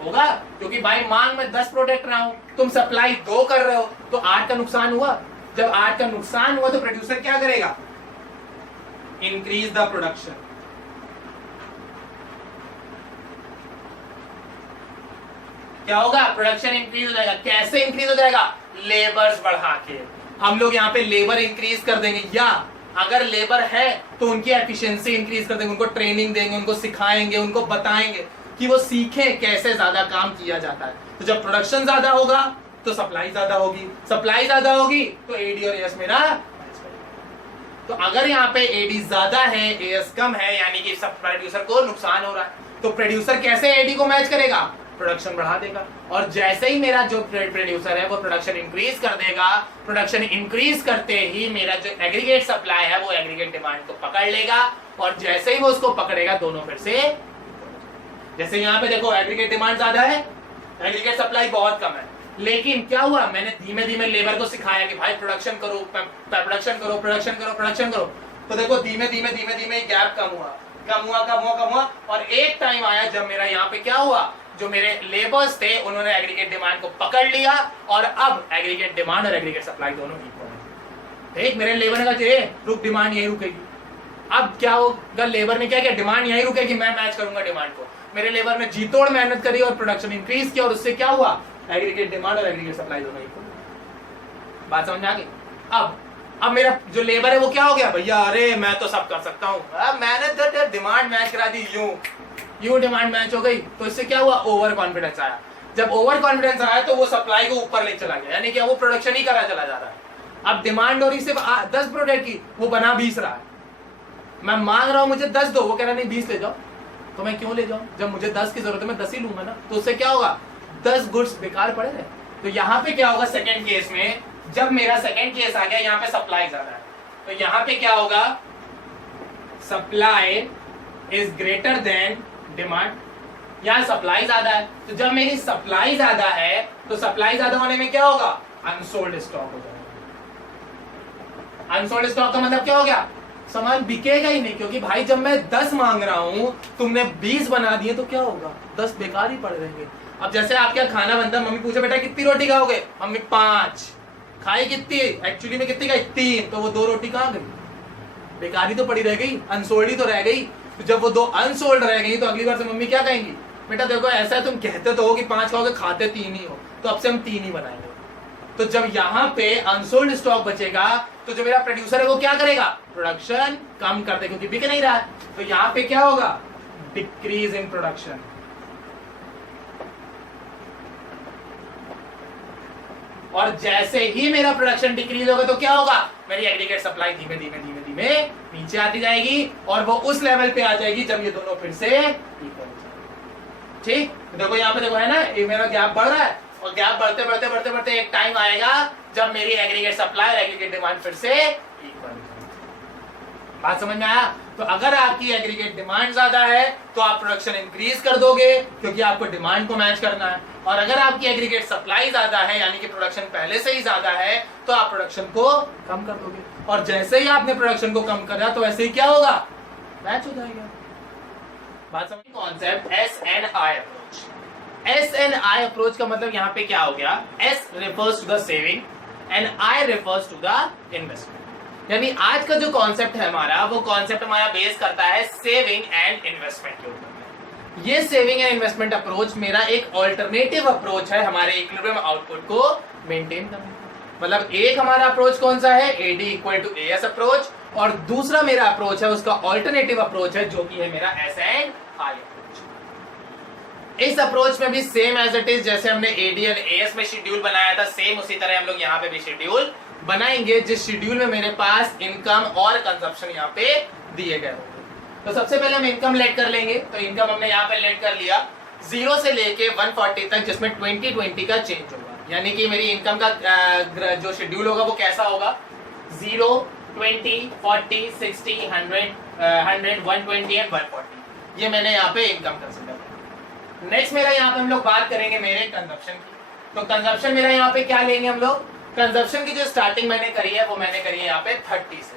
होगा। क्योंकि भाई मांग में 10 प्रोडक्ट रहा हूं, तुम सप्लाई 2 कर रहे हो, तो 8 का नुकसान हुआ। जब 8 का नुकसान हुआ तो प्रोड्यूसर क्या करेगा, इंक्रीज द प्रोडक्शन। क्या होगा, प्रोडक्शन इंक्रीज हो जाएगा। कैसे इंक्रीज हो जाएगा, लेबर्स बढ़ा के। हम लोग यहाँ पे लेबर इंक्रीज कर देंगे, या अगर लेबर है तो उनकी एफिशिएंसी इंक्रीज कर देंगे, उनको ट्रेनिंग देंगे, उनको सिखाएंगे, उनको बताएंगे कि वो सीखें कैसे ज्यादा काम किया जाता है। तो जब प्रोडक्शन ज्यादा होगा तो सप्लाई ज्यादा होगी, सप्लाई ज्यादा होगी तो एडी और एएस मेरा। तो अगर यहाँ पे एडी ज्यादा है, एएस कम है, यानी कि सब प्रोड्यूसर को नुकसान हो रहा है, तो प्रोड्यूसर कैसे एडी को मैच करेगा, प्रोडक्शन बढ़ा देगा। और जैसे ही मेरा जो प्रोड्यूसर है वो प्रोडक्शन इंक्रीज कर देगा, प्रोडक्शन इंक्रीज करते ही मेरा जो एग्रीगेट सप्लाई है वो एग्रीगेट डिमांड को पकड़ लेगा, और जैसे ही वो उसको पकड़ेगा दोनों फिर से, जैसे यहाँ पे देखो एग्रीगेट डिमांड ज्यादा है, एग्रीगेट सप्लाई बहुत कम है, लेकिन क्या हुआ, मैंने धीमे धीमे लेबर को सिखाया कि भाई प्रोडक्शन करो, प्रोडक्शन करो, प्रोडक्शन करो, प्रोडक्शन करो। तो देखो धीमे धीमे धीमे धीमे गैप कम हुआ, कम हुआ, कम हुआ, कम हुआ, और एक टाइम आया जब मेरा यहाँ पे क्या हुआ, जो मेरे लेबर्स थे उन्होंने एग्रीगेट डिमांड को पकड़ लिया, और अब एग्रीगेट डिमांड और एग्रीगेट सप्लाई दोनों इक्वल है। ठीक, मेरे लेबर ने कहा रुक, डिमांड यही रुकेगी। अब क्या होगा, लेबर ने क्या किया, डिमांड यही रुकेगी, मैं मैच करूंगा डिमांड को। मेरे लेबर ने जी तोड़ मेहनत करी और प्रोडक्शन इंक्रीज किया, और उससे क्या हुआ, एग्रीगेट डिमांड और एग्रीगेट सप्लाई दोनों इक्वल। बात समझ आ गई। अब मेरा जो लेबर है वो क्या हो गया, भैया अरे मैं तो सब कर सकता हूँ, मैंने डिमांड मैच करा दी, यूं डिमांड मैच हो गई। तो इससे क्या हुआ, ओवर कॉन्फिडेंस आया। जब ओवर कॉन्फिडेंस आया तो वो सप्लाई को ऊपर ले चला गया, यानी कि वो प्रोडक्शन ही करा चला जा रहा है। अब डिमांड हो रही सिर्फ 10 प्रोडक्ट की, वो बना 20 रहा है। मैं मांग रहा हूं मुझे 10 दो, वो कह रहा नहीं 20 ले जाओ। तो मैं क्यों ले जाऊं, जब मुझे 10 की जरूरत है मैं 10 ही लूंगा ना। तो उससे क्या होगा, 10 गुड्स बेकार पड़े रहे। तो यहाँ पे क्या होगा, सेकेंड केस में, जब मेरा सेकेंड केस आ गया, यहाँ पे सप्लाई ज्यादा है, तो यहाँ पे क्या होगा, supply is greater then demand. यहाँ सप्लाई ज्यादा है, तो जब मेरी सप्लाई ज्यादा है तो सप्लाई ज्यादा होने में क्या होगा, अनसोल्ड स्टॉक हो जाएगा। अनसोल्ड स्टॉक का मतलब क्या हो गया, सामान बिकेगा ही नहीं, क्योंकि भाई जब मैं 10 मांग रहा हूं, तुमने 20 बना दिए, तो क्या होगा, 10 बेकार ही पड़ रहेंगे। अब जैसे आप क्या खाना बनता है, मम्मी पूछे बेटा कितनी रोटी खाओगे, मम्मी 5, खाई कितनी, एक्चुअली में कितनी खाई, 3, तो वो 2 रोटी कहाँ गई, बेकारी तो पड़ी रह गई, अनसोल्ड ही तो रह गई। तो जब वो 2 अनसोल्ड रह गई तो अगली बार से मम्मी क्या कहेंगी, बेटा देखो ऐसा है, तुम कहते तो हो कि 5 खाओगे, खाते 3 ही हो, तो अब से हम 3 ही बनाएंगे। तो जब यहाँ पे अनसोल्ड स्टॉक बचेगा तो जो मेरा प्रोड्यूसर है वो क्या करेगा, प्रोडक्शन कम कर दे, क्योंकि बिक नहीं रहा है। तो यहाँ पे क्या होगा, डिक्रीज इन प्रोडक्शन। और जैसे ही मेरा प्रोडक्शन डिक्रीज होगा तो क्या होगा, मेरी एग्रीगेट सप्लाई धीमे धीमे धीमे धीमे नीचे आती जाएगी, और वो उस लेवल पे आ जाएगी जब ये दोनों फिर से इक्वल हो जाएंगे। ठीक, देखो यहाँ पे देखो है ना, ये मेरा गैप बढ़ रहा है, और गैप बढ़ते बढ़ते बढ़ते बढ़ते एक टाइम आएगा जब मेरी एग्रीगेट सप्लाई और एग्रीगेट डिमांड फिर से इक्वल। बात समझ में आया। तो अगर आपकी एग्रीगेट डिमांड ज्यादा है तो आप प्रोडक्शन इंक्रीज कर दोगे, क्योंकि आपको डिमांड को मैच करना है। और अगर आपकी एग्रीगेट सप्लाई ज्यादा है, यानी कि प्रोडक्शन पहले से ही ज्यादा है, तो आप प्रोडक्शन को कम कर दोगे। और जैसे ही आपने प्रोडक्शन को कम करा तो ऐसे ही क्या होगा, मैच हो जाएगा। बात समझ। Concept SNI approach. SNI approach का मतलब यहाँ पे क्या हो गया, S refers to the saving and I refers to the investment। यानी आज का जो कॉन्सेप्ट है हमारा, वो कॉन्सेप्ट हमारा बेस करता है सेविंग एंड इन्वेस्टमेंट के ऊपर। ये सेविंग एंड इन्वेस्टमेंट अप्रोच मेरा एक ऑल्टरनेटिव अप्रोच है हमारे इक्विलिब्रियम आउटपुट को मेंटेन करने का। मतलब एक हमारा अप्रोच कौन सा है, AD equal to AS approach, और दूसरा मेरा अप्रोच है उसका ऑल्टरनेटिव अप्रोच है जो कि है मेरा SNI अप्रोच। इस अप्रोच में भी सेम एज इट इज जैसे हमने AD और AS में शेड्यूल बनाया था, सेम उसी तरह हम लोग यहाँ पे भी शेड्यूल बनाएंगे, जिस शेड्यूल में मेरे पास इनकम और कंजप्शन यहाँ पे दिए गए होंगे। तो सबसे पहले हम इनकम लेट कर लेंगे। तो इनकम हमने यहाँ पे लेट कर लिया 0 से लेके 140 तक, जिसमें 20-20 का चेंज होगा। यानी कि मेरी इनकम का जो शेड्यूल होगा वो कैसा होगा, 0, 20, 40, 60, 100, 120 एंड 140। ये मैंने यहाँ पे इनकम कंसीडर किया। नेक्स्ट मेरा यहाँ पे हम लोग बात करेंगे मेरे कंजप्शन की। तो कंजप्शन मेरा यहाँ पे क्या लेंगे हम लोग, कंजप्शन की जो स्टार्टिंग मैंने करी है वो मैंने करी है यहाँ पे 30 से।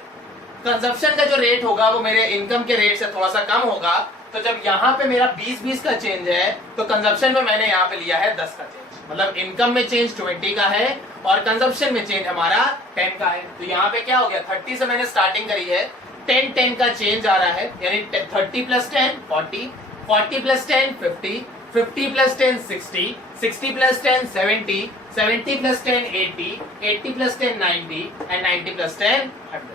कंजप्शन का जो रेट होगा वो मेरे इनकम के रेट से थोड़ा सा कम होगा। तो जब यहाँ पे मेरा 20-20 का चेंज है तो कंजप्शन में मैंने यहाँ पे लिया है 10 का चेंज। मतलब इनकम में चेंज 20 का है और कंजप्शन में चेंज हमारा 10 का है। तो यहाँ पे क्या हो गया, 30 से मैंने स्टार्टिंग करी है, 10-10 का चेंज आ रहा है, यानी 30 plus 10 40, 40 plus 10 50, 50 plus 10 60, 60 plus 10 70, 70 plus 10 80, 80 plus 10 90 and 90 plus 10 100।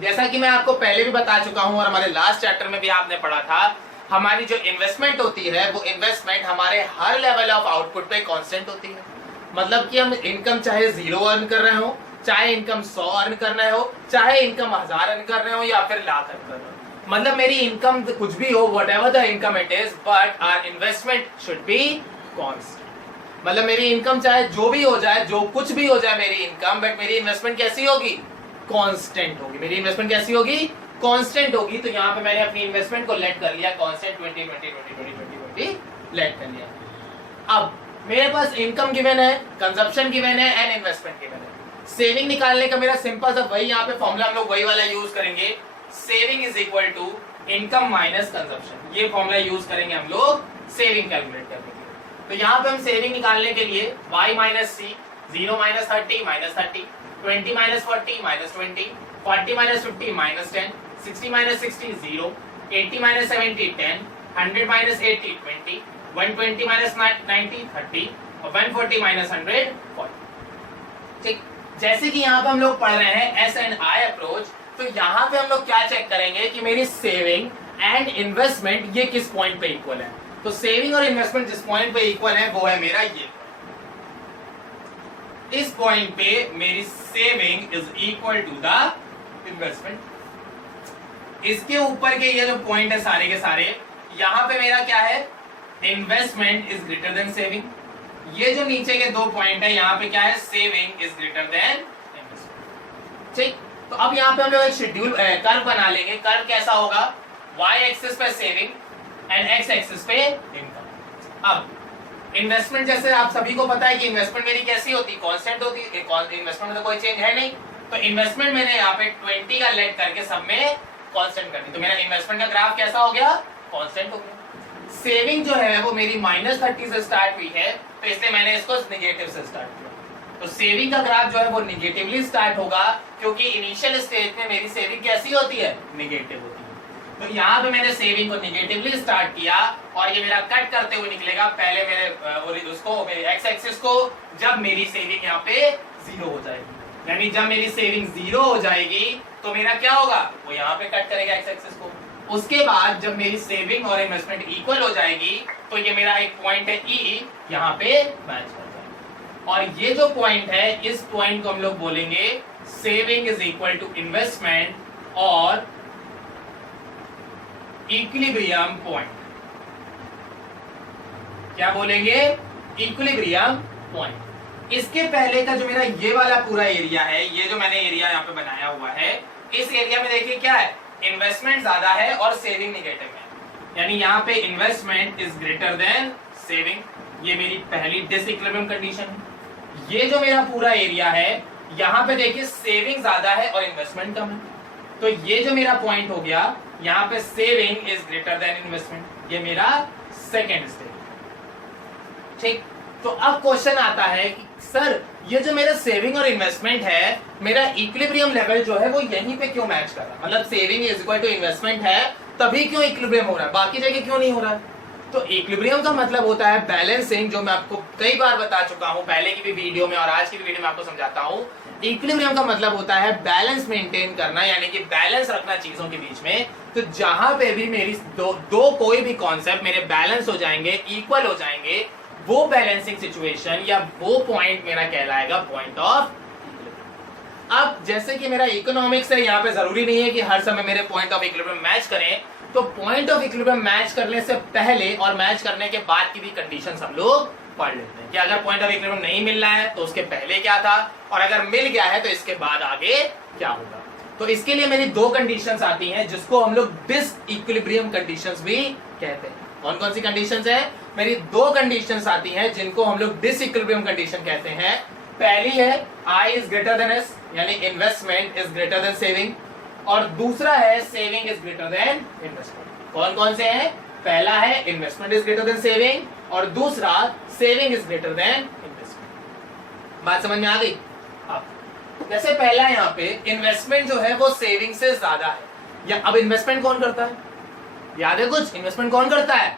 जैसा कि मैं आपको पहले भी बता चुका हूं और हमारे लास्ट चैप्टर में भी आपने पढ़ा था, हमारी जो इन्वेस्टमेंट होती है वो इन्वेस्टमेंट हमारे हर लेवल ऑफ आउटपुट पे कांस्टेंट होती है। मतलब कि हम इनकम चाहे 0 अर्न कर रहे हो, चाहे इनकम 100 अर्न कर रहे हो, चाहे इनकम 1000 अर्न कर रहे हो या फिर लाख अर्न कर रहे हो, मतलब मेरी इनकम कुछ भी हो, whatever the income it is, but our investment should be constant. मतलब मेरी इनकम चाहे जो भी हो जाए, जो कुछ भी हो जाए मेरी इनकम, बट मेरी इन्वेस्टमेंट कैसी होगी, कांस्टेंट होगी। मेरी इन्वेस्टमेंट कैसी होगी, कांस्टेंट होगी। तो यहाँ पे मैंने अपनी इन्वेस्टमेंट को लेट कर लिया कांस्टेंट 20 लेट कर लिया। अब मेरे पास इनकम गिवन है, कंजप्शन गिवन है एंड इन्वेस्टमेंट गिवन है। सेविंग निकालने का मेरा सिंपल सा वही यहाँ पे फॉर्मूला हम लोग वही वाला यूज करेंगे, saving is equal to income minus consumption. ये फॉर्मूला यूज करेंगे हम लोग सेविंग कैलकुलेट करने के लिए। तो यहाँ पे हम सेविंग निकालने के लिए y माइनस सी, 0 minus 30 minus 30, 20 minus 40 minus 20, 40 minus 50 minus 10, 60 minus 60 0, 80 minus 70 10, 100 minus 80 20, 120 minus 90 30 और 140 माइनस 100 40। ठीक, जैसे कि यहाँ पे हम लोग पढ़ रहे हैं SNI अप्रोच, तो यहाँ पे हम लोग क्या चेक करेंगे कि मेरी सेविंग एंड इन्वेस्टमेंट ये किस पॉइंट पे इक्वल है। तो सेविंग और इन्वेस्टमेंट जिस पॉइंट पे इक्वल है वो है मेरा ये, इस पॉइंट पे मेरी saving is equal to the investment. इसके ऊपर के ये जो पॉइंट है सारे के सारे, यहां पे मेरा क्या है, investment is greater then saving. ये जो नीचे के 2 पॉइंट है यहाँ पे क्या है, saving is greater then investment. ठीक, तो अब यहाँ पे हम लोग एक शेड्यूल कर्व बना लेंगे। कर्व कैसा होगा, y एक्सिस पे सेविंग एंड x एक्सिस पे इनकम। अब इन्वेस्टमेंट जैसे आप सभी को पता है कि इन्वेस्टमेंट मेरी कैसी होती है, कांस्टेंट होती है। इन्वेस्टमेंट में तो कोई चेंज है नहीं, तो इन्वेस्टमेंट मैंने यहाँ पे 20 का लेट करके सब में कांस्टेंट कर दी। तो मेरा इन्वेस्टमेंट का ग्राफ कैसा हो गया, कांस्टेंट हो गया। सेविंग जो है वो मेरी -30 से स्टार्ट हुई है, तो इसलिए मैंने इसको नेगेटिव से स्टार्ट किया। तो सेविंग का ग्राफ जो है वो नेगेटिवली स्टार्ट होगा, क्योंकि इनिशियल स्टेज में मेरी सेविंग कैसी होती है, नेगेटिव होती है। तो यहाँ पे मैंने सेविंग को नेगेटिवली स्टार्ट किया और ये मेरा कट करते हुए निकलेगा पहले मेरे उसको, मेरे एक्स एक्सिस को, जब मेरी सेविंग यहाँ पे 0 हो जाएगी। यानी जब मेरी सेविंग 0 हो जाएगी तो मेरा क्या होगा, वो यहाँ पे कट करेगा एक्स एक्सिस को। उसके बाद जब मेरी सेविंग और इन्वेस्टमेंट इक्वल हो जाएगी तो ये मेरा एक पॉइंट है E, यहाँ पे मैच कर जाएगा। और ये जो पॉइंट है, इस पॉइंट को हम लोग बोलेंगे saving is equal to investment और इक्विलिब्रियम पॉइंट। क्या बोलेंगे, इक्विलिब्रियम पॉइंट। इसके पहले का जो मेरा ये वाला पूरा एरिया है, ये जो मैंने एरिया यहाँ पे बनाया हुआ है, इस एरिया में देखिए क्या है, इन्वेस्टमेंट ज्यादा है और सेविंग नेगेटिव है। यानी यहाँ पे investment is greater then saving. ये मेरी पहली डिसइक्विलिब्रियम कंडीशन है। ये जो मेरा पूरा एरिया है, यहाँ पे देखिए सेविंग ज्यादा है और इन्वेस्टमेंट कम है। तो ये जो मेरा पॉइंट हो गया, यहाँ पे saving is greater then investment, ये मेरा सेकेंड स्टेज। ठीक, तो अब क्वेश्चन आता है कि सर ये जो मेरा सेविंग और इन्वेस्टमेंट है, मेरा इक्विलिब्रियम लेवल जो है वो यहीं पे क्यों मैच कर रहा है? मतलब saving is equal to investment है, तभी क्यों इक्विलिब्रियम हो रहा है, बाकी जगह क्यों नहीं हो रहा है? तो इक्विलिब्रियम का मतलब होता है बैलेंसिंग, जो मैं आपको कई बार बता चुका हूं, पहले की भी वीडियो में और आज की भी वीडियो में आपको समझाता हूं। इक्विलिब्रियम का मतलब होता है बैलेंस मेंटेन करना, यानी कि बैलेंस रखना चीजों के बीच में। तो जहां पे भी मेरी दो कोई भी कॉन्सेप्ट मेरे बैलेंस हो जाएंगे, इक्वल हो जाएंगे, वो बैलेंसिंग सिचुएशन या वो पॉइंट मेरा कहलाएगा पॉइंट ऑफ इक्विलिब्रियम। अब जैसे कि मेरा इकोनॉमिक्स है, यहाँ पे जरूरी नहीं है कि हर समय मेरे पॉइंट ऑफ इक्विलिब्रियम मैच करें, तो पॉइंट ऑफ इक्विलिब्रियम मैच करने से पहले और मैच करने के बाद की भी कंडीशंस हम लोग पढ़ लेते हैं कि अगर पॉइंट ऑफ इक्विलिब्रियम नहीं मिल रहा है तो उसके पहले क्या था, और अगर मिल गया है तो इसके बाद आगे क्या होगा। तो इसके लिए मेरी दो कंडीशंस आती हैं जिसको हम लोग डिसइक्विलिब्रियम कंडीशंस भी कहते हैं। कौन कौन सी कंडीशंस है? मेरी दो कंडीशंस आती हैं जिनको हम लोग डिसइक्विलिब्रियम कंडीशन कहते हैं। पहली है I is greater then S, यानी investment is greater then saving, और दूसरा है saving is greater then investment. कौन कौन से हैं? पहला है investment is greater then saving, और दूसरा saving is greater then investment. बात समझ में आ गई? जैसे पहला यहाँ पे इन्वेस्टमेंट जो है वो सेविंग से ज्यादा है, या अब इन्वेस्टमेंट कौन करता है? याद है कुछ? इन्वेस्टमेंट कौन करता है?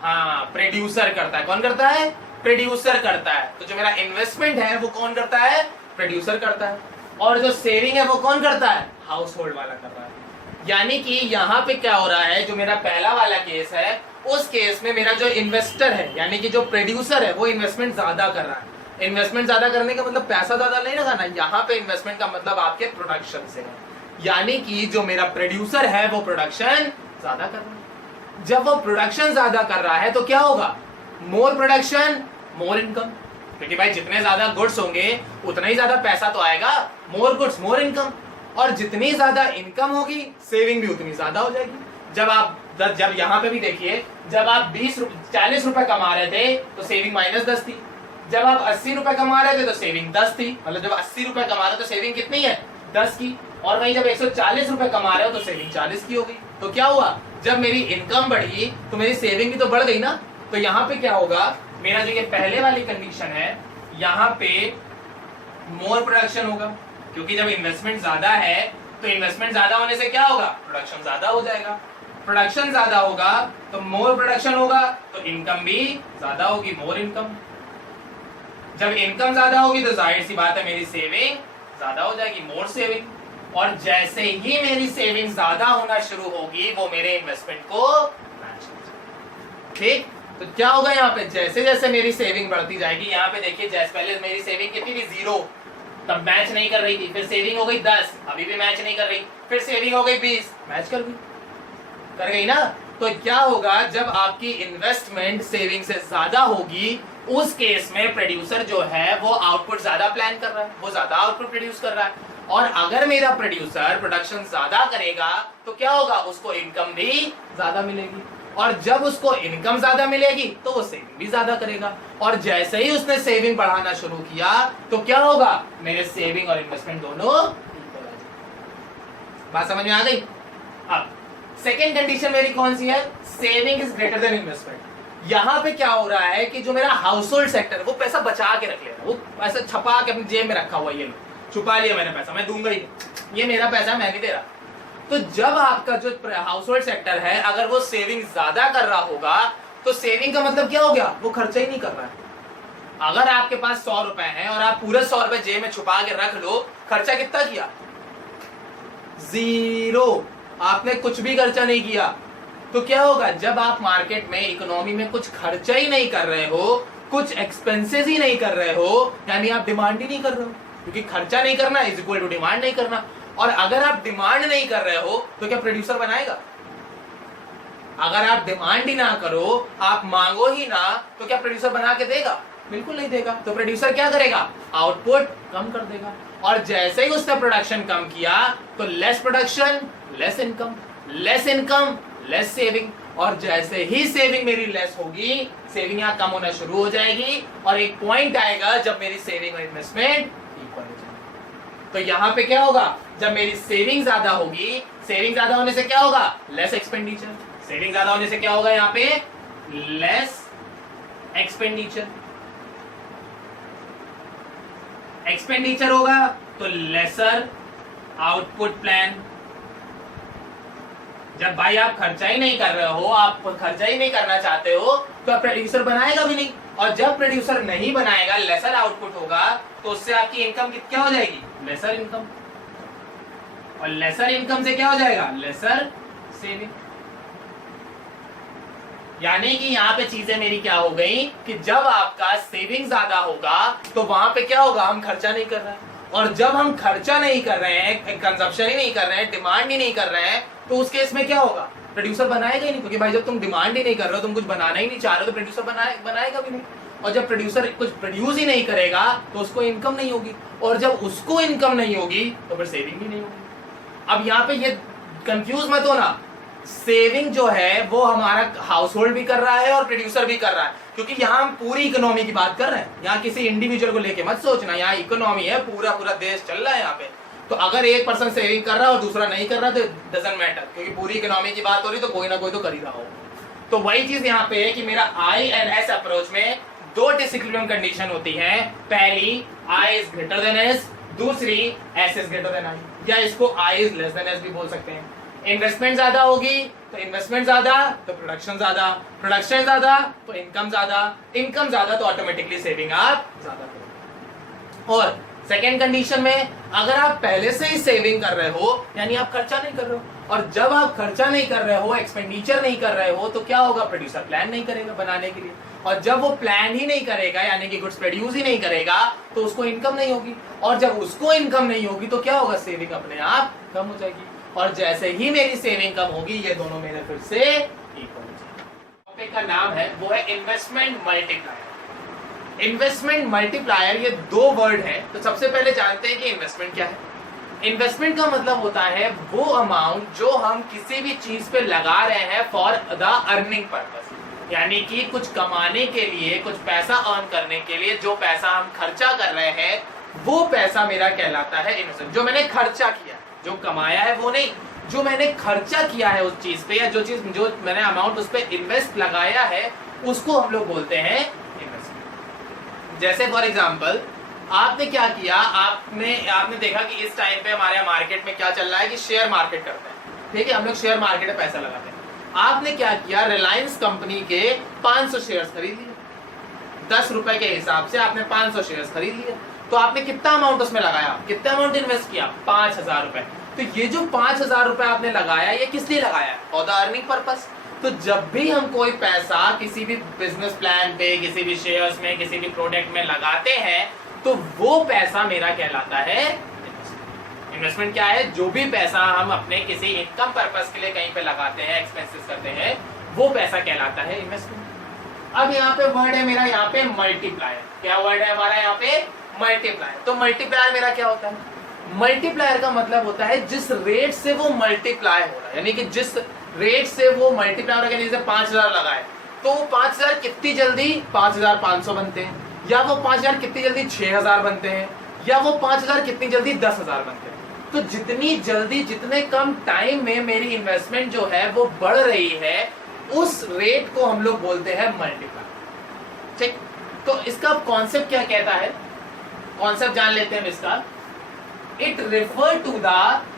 हाँ, प्रोड्यूसर करता है। कौन करता है? प्रोड्यूसर करता है। तो जो मेरा इन्वेस्टमेंट है वो कौन करता है? प्रोड्यूसर करता है। और जो सेविंग है वो कौन करता है? हाउस होल्ड वाला कर रहा है। यानी कि यहाँ पे क्या हो रहा है, जो मेरा पहला वाला केस है, उस केस में मेरा जो इन्वेस्टर है यानी कि जो प्रोड्यूसर है वो इन्वेस्टमेंट ज्यादा कर रहा है। इन्वेस्टमेंट ज्यादा करने का मतलब पैसा ज्यादा नहीं लगाना, यहाँ पे इन्वेस्टमेंट का मतलब आपके प्रोडक्शन से है, यानी कि जो मेरा प्रोड्यूसर है वो प्रोडक्शन ज्यादा कर रहा है। जब वो प्रोडक्शन ज्यादा कर रहा है तो क्या होगा? मोर प्रोडक्शन मोर इनकम, क्योंकि भाई जितने ज्यादा गुड्स होंगे उतना ही ज्यादा पैसा तो आएगा। मोर गुड्स मोर इनकम, और जितनी ज्यादा इनकम होगी सेविंग भी उतनी ज्यादा हो जाएगी। जब यहाँ पे भी देखिए, जब आप 40 रुपए कमा रहे थे तो सेविंग -10 थी, जब आप 80 रुपए कमा रहे थे तो सेविंग 10 थी। मतलब जब 80 रुपए कमा रहे हो तो सेविंग कितनी है? 10 की। और वहीं जब 140 रुपए कमा रहे हो तो सेविंग 40 की हो गई। तो क्या हुआ? जब मेरी इनकम बढ़ी तो मेरी सेविंग भी तो बढ़ गई ना। तो यहाँ पे क्या होगा, मेरा जो ये पहले वाली कंडीशन है, यहाँ पे मोर प्रोडक्शन होगा, क्योंकि जब इन्वेस्टमेंट ज्यादा है तो इन्वेस्टमेंट ज्यादा होने से क्या होगा? प्रोडक्शन ज्यादा हो जाएगा। प्रोडक्शन ज्यादा होगा तो मोर प्रोडक्शन होगा, तो इनकम भी ज्यादा होगी, मोर इनकम। जब इनकम ज्यादा होगी तो जाहिर सी बात है मेरी सेविंग ज्यादा हो जाएगी, मोर सेविंग। और जैसे ही मेरी सेविंग ज्यादा होना शुरू होगी वो मेरे इन्वेस्टमेंट को मैच कर जाएगी। ठीक, तो क्या होगा यहाँ पे? जैसे जैसे मेरी सेविंग बढ़ती जाएगी, यहाँ पे देखिए, जैसे पहले मेरी सेविंग कितनी थी? 0, तब मैच नहीं कर रही थी। फिर सेविंग हो गई 10, अभी भी मैच नहीं कर रही। फिर सेविंग हो गई 20, मैच कर गई ना। तो क्या होगा, जब आपकी इन्वेस्टमेंट सेविंग से ज्यादा होगी, उस केस में प्रोड्यूसर जो है वो आउटपुट ज्यादा प्लान कर रहा है, वो ज्यादा आउटपुट प्रोड्यूस कर रहा है। और अगर मेरा प्रोड्यूसर प्रोडक्शन ज्यादा करेगा तो क्या होगा? उसको इनकम भी ज्यादा मिलेगी, और जब उसको इनकम ज्यादा मिलेगी तो वो सेविंग भी ज्यादा करेगा। और जैसे ही उसने सेविंग बढ़ाना शुरू किया तो क्या होगा? मेरे सेविंग और इन्वेस्टमेंट दोनों इक्वल आ जाएंगे। बात समझ में आ गई? अब सेकेंड कंडीशन मेरी कौन सी है? Saving is greater then investment. यहाँ पे क्या हो रहा है कि जो मेरा हाउस होल्ड सेक्टर वो पैसा बचा के रख ले रहा है, वो पैसा छपा के अपनी जेब में रखा हुआ, ये लो छुपा लिया मैंने पैसा, मैं दूंगा ही, ये मेरा पैसा मैं नहीं दे रहा। तो जब आपका जो हाउस होल्ड सेक्टर है अगर वो सेविंग ज्यादा कर रहा होगा तो सेविंग का मतलब क्या हो गया? वो खर्चा ही नहीं कर रहा है। अगर आपके पास 100 रुपए हैं और आप पूरे 100 रुपए जेब में छुपा के रख लो, खर्चा कितना किया? 0। आपने कुछ भी खर्चा नहीं किया। तो क्या होगा, जब आप मार्केट में इकोनॉमी में कुछ खर्चा ही नहीं कर रहे हो, कुछ एक्सपेंसेस ही नहीं कर रहे हो, यानी आप डिमांड ही नहीं कर रहे हो, क्योंकि खर्चा नहीं करना इज इक्वल टू डिमांड नहीं करना। और अगर आप डिमांड नहीं कर रहे हो तो क्या प्रोड्यूसर बनाएगा? अगर आप डिमांड ही ना करो, आप मांगो ही ना, तो क्या प्रोड्यूसर बना के देगा? बिल्कुल नहीं देगा। तो प्रोड्यूसर क्या करेगा? आउटपुट कम कर देगा। और जैसे ही उसने प्रोडक्शन कम किया तो less production less income, less income less saving. और जैसे ही सेविंग मेरी लेस होगी, सेविंग यहाँ कम होना शुरू हो जाएगी, और एक पॉइंट आएगा जब मेरी सेविंग और इन्वेस्टमेंट इक्वल हो जाएगी। तो यहाँ पे क्या होगा, जब मेरी सेविंग ज्यादा होगी, सेविंग ज्यादा होने से क्या होगा? Less expenditure. सेविंग ज्यादा होने से क्या होगा? यहाँ पे लेस एक्सपेंडिचर। एक्सपेंडिचर होगा तो लेसर आउटपुट प्लान। जब भाई आप खर्चा ही नहीं कर रहे हो, आप खर्चा ही नहीं करना चाहते हो, तो आप प्रोड्यूसर बनाएगा भी नहीं, और जब प्रोड्यूसर नहीं बनाएगा, लेसर आउटपुट होगा, तो उससे आपकी इनकम क्या हो जाएगी? Lesser income. और लेसर इनकम से क्या हो जाएगा? Lesser saving. यानी कि यहाँ पे चीजें मेरी क्या हो गई कि जब आपका सेविंग ज्यादा होगा तो वहां पे क्या होगा? हम खर्चा नहीं कर रहे हैं, और जब हम खर्चा नहीं कर रहे हैं, कंजप्शन ही नहीं कर रहे हैं, डिमांड ही नहीं कर रहे हैं, तो उस केस में क्या होगा? प्रोड्यूसर बनाएगा ही नहीं, क्योंकि भाई जब तुम डिमांड ही नहीं कर रहे हो, तुम कुछ बनाना ही नहीं चाह रहे हो, तो प्रोड्यूसर बनाएगा भी नहीं, और जब प्रोड्यूसर कुछ प्रोड्यूस ही नहीं करेगा तो उसको इनकम नहीं होगी, और जब उसको इनकम नहीं होगी तो फिर सेविंग भी नहीं होगी। अब यहाँ पे ये कंफ्यूज मत होना, सेविंग जो है वो हमारा हाउस होल्ड भी कर रहा है और प्रोड्यूसर भी कर रहा है, क्योंकि यहाँ हम पूरी इकोनॉमी की बात कर रहे हैं, यहाँ किसी इंडिविजुअल को लेके मत सोचना, यहाँ इकोनॉमी है, पूरा पूरा देश चल रहा है यहाँ पे। तो अगर एक पर्सन सेविंग कर रहा है और दूसरा नहीं कर रहा तो डजंट मैटर, क्योंकि पूरी इकोनॉमी की बात हो रही तो कोई ना कोई तो कर ही रहा हो। तो वही चीज यहाँ पे है कि मेरा आई एंड एस अप्रोच में दो डिसइक्विलिब्रियम कंडीशन होती है। पहली I is greater than S, दूसरी S is greater than I, या इसको I is less than S भी बोल सकते हैं। इन्वेस्टमेंट ज्यादा होगी तो इन्वेस्टमेंट ज्यादा तो प्रोडक्शन ज्यादा, प्रोडक्शन ज्यादा तो इनकम ज्यादा, इनकम ज्यादा तो ऑटोमेटिकली सेविंग आप ज्यादा करोगे। और सेकेंड कंडीशन में अगर आप पहले से ही सेविंग कर रहे हो, यानी आप खर्चा नहीं कर रहे हो, और जब आप खर्चा नहीं कर रहे हो, एक्सपेंडिचर नहीं कर रहे हो, तो क्या होगा? प्रोड्यूसर प्लान नहीं करेगा बनाने के लिए, और जब वो प्लान ही नहीं करेगा, यानी कि गुड्स प्रोड्यूस ही नहीं करेगा, तो उसको इनकम नहीं होगी, और जब उसको इनकम नहीं होगी तो क्या होगा? सेविंग अपने आप कम हो जाएगी, और जैसे ही मेरी सेविंग कम होगी, ये दोनों मेरे फिर से इक्वल हो जाएंगे। टॉपिक का नाम है वो है इन्वेस्टमेंट मल्टीप्लायर। इन्वेस्टमेंट मल्टीप्लायर, ये दो वर्ड है। तो सबसे पहले जानते हैं कि इन्वेस्टमेंट क्या है। इन्वेस्टमेंट का मतलब होता है वो अमाउंट जो हम किसी भी चीज पे लगा रहे हैं फॉर द अर्निंग पर्पस, यानी कि कुछ कमाने के लिए, कुछ पैसा अर्न करने के लिए जो पैसा हम खर्चा कर रहे हैं, वो पैसा मेरा कहलाता है इन्वेस्टमेंट। जो मैंने खर्चा किया, जो कमाया है वो नहीं, जो मैंने खर्चा किया है उस चीज पे, या जो मैंने अमाउंट उस पे इन्वेस्ट लगाया है, उसको हम लोग बोलते हैं इन्वेस्टमेंट। जैसे फॉर एग्जांपल आपने क्या किया, आपने देखा कि इस टाइम पे हमारे मार्केट में क्या चल रहा है कि शेयर मार्केट करते हैं, ठीक है, हम लोग शेयर मार्केट में पैसा लगाते हैं। आपने क्या किया, रिलायंस कंपनी के 500 शेयर्स खरीद लिए, 10 रुपए के हिसाब से आपने 500 शेयर्स खरीद लिए, तो आपने कितना अमाउंट उसमें लगाया, कितना अमाउंट इन्वेस्ट किया? 5000 रुपए। तो ये जो 5000 रुपए आपने लगाया, ये किस लिए लगाया? For the earning purpose. तो जब भी हम कोई पैसा किसी भी बिजनेस प्लान पे, किसी भी शेयर्स में, किसी भी प्रोडक्ट में लगाते हैं, तो वो पैसा मेरा कहलाता है इन्वेस्टमेंट। क्या है? जो भी पैसा हम अपने किसी इनकम पर्पस के लिए कहीं पे लगाते हैं, एक्सपेंसेस करते हैं, वो पैसा कहलाता है इन्वेस्टमेंट। अब यहाँ पे वर्ड है मेरा, यहाँ पे मल्टीप्लायर। क्या वर्ड है हमारा यहाँ पे? मल्टीप्लायर। तो मल्टीप्लायर मेरा क्या होता है? मल्टीप्लायर का मतलब होता है जिस रेट से वो मल्टीप्लाई हो रहा है, यानी कि जिस रेट से वो मल्टीप्लाई हो रहा है, जैसे 5000 लगाए तो वो 5000 कितनी जल्दी 5500 बनते हैं, या वो 5000 कितनी जल्दी 6000 बनते हैं, या वो 5000 कितनी जल्दी 10000 बनते हैं। तो जितनी जल्दी, जितने कम टाइम में मेरी इन्वेस्टमेंट जो है वो बढ़ रही है, उस रेट को हम लोग बोलते हैं मल्टीप्लाई। ठीक, तो इसका कॉन्सेप्ट क्या कहता है? कॉन्सेप्ट जान लेते हैं इसका। It refer to the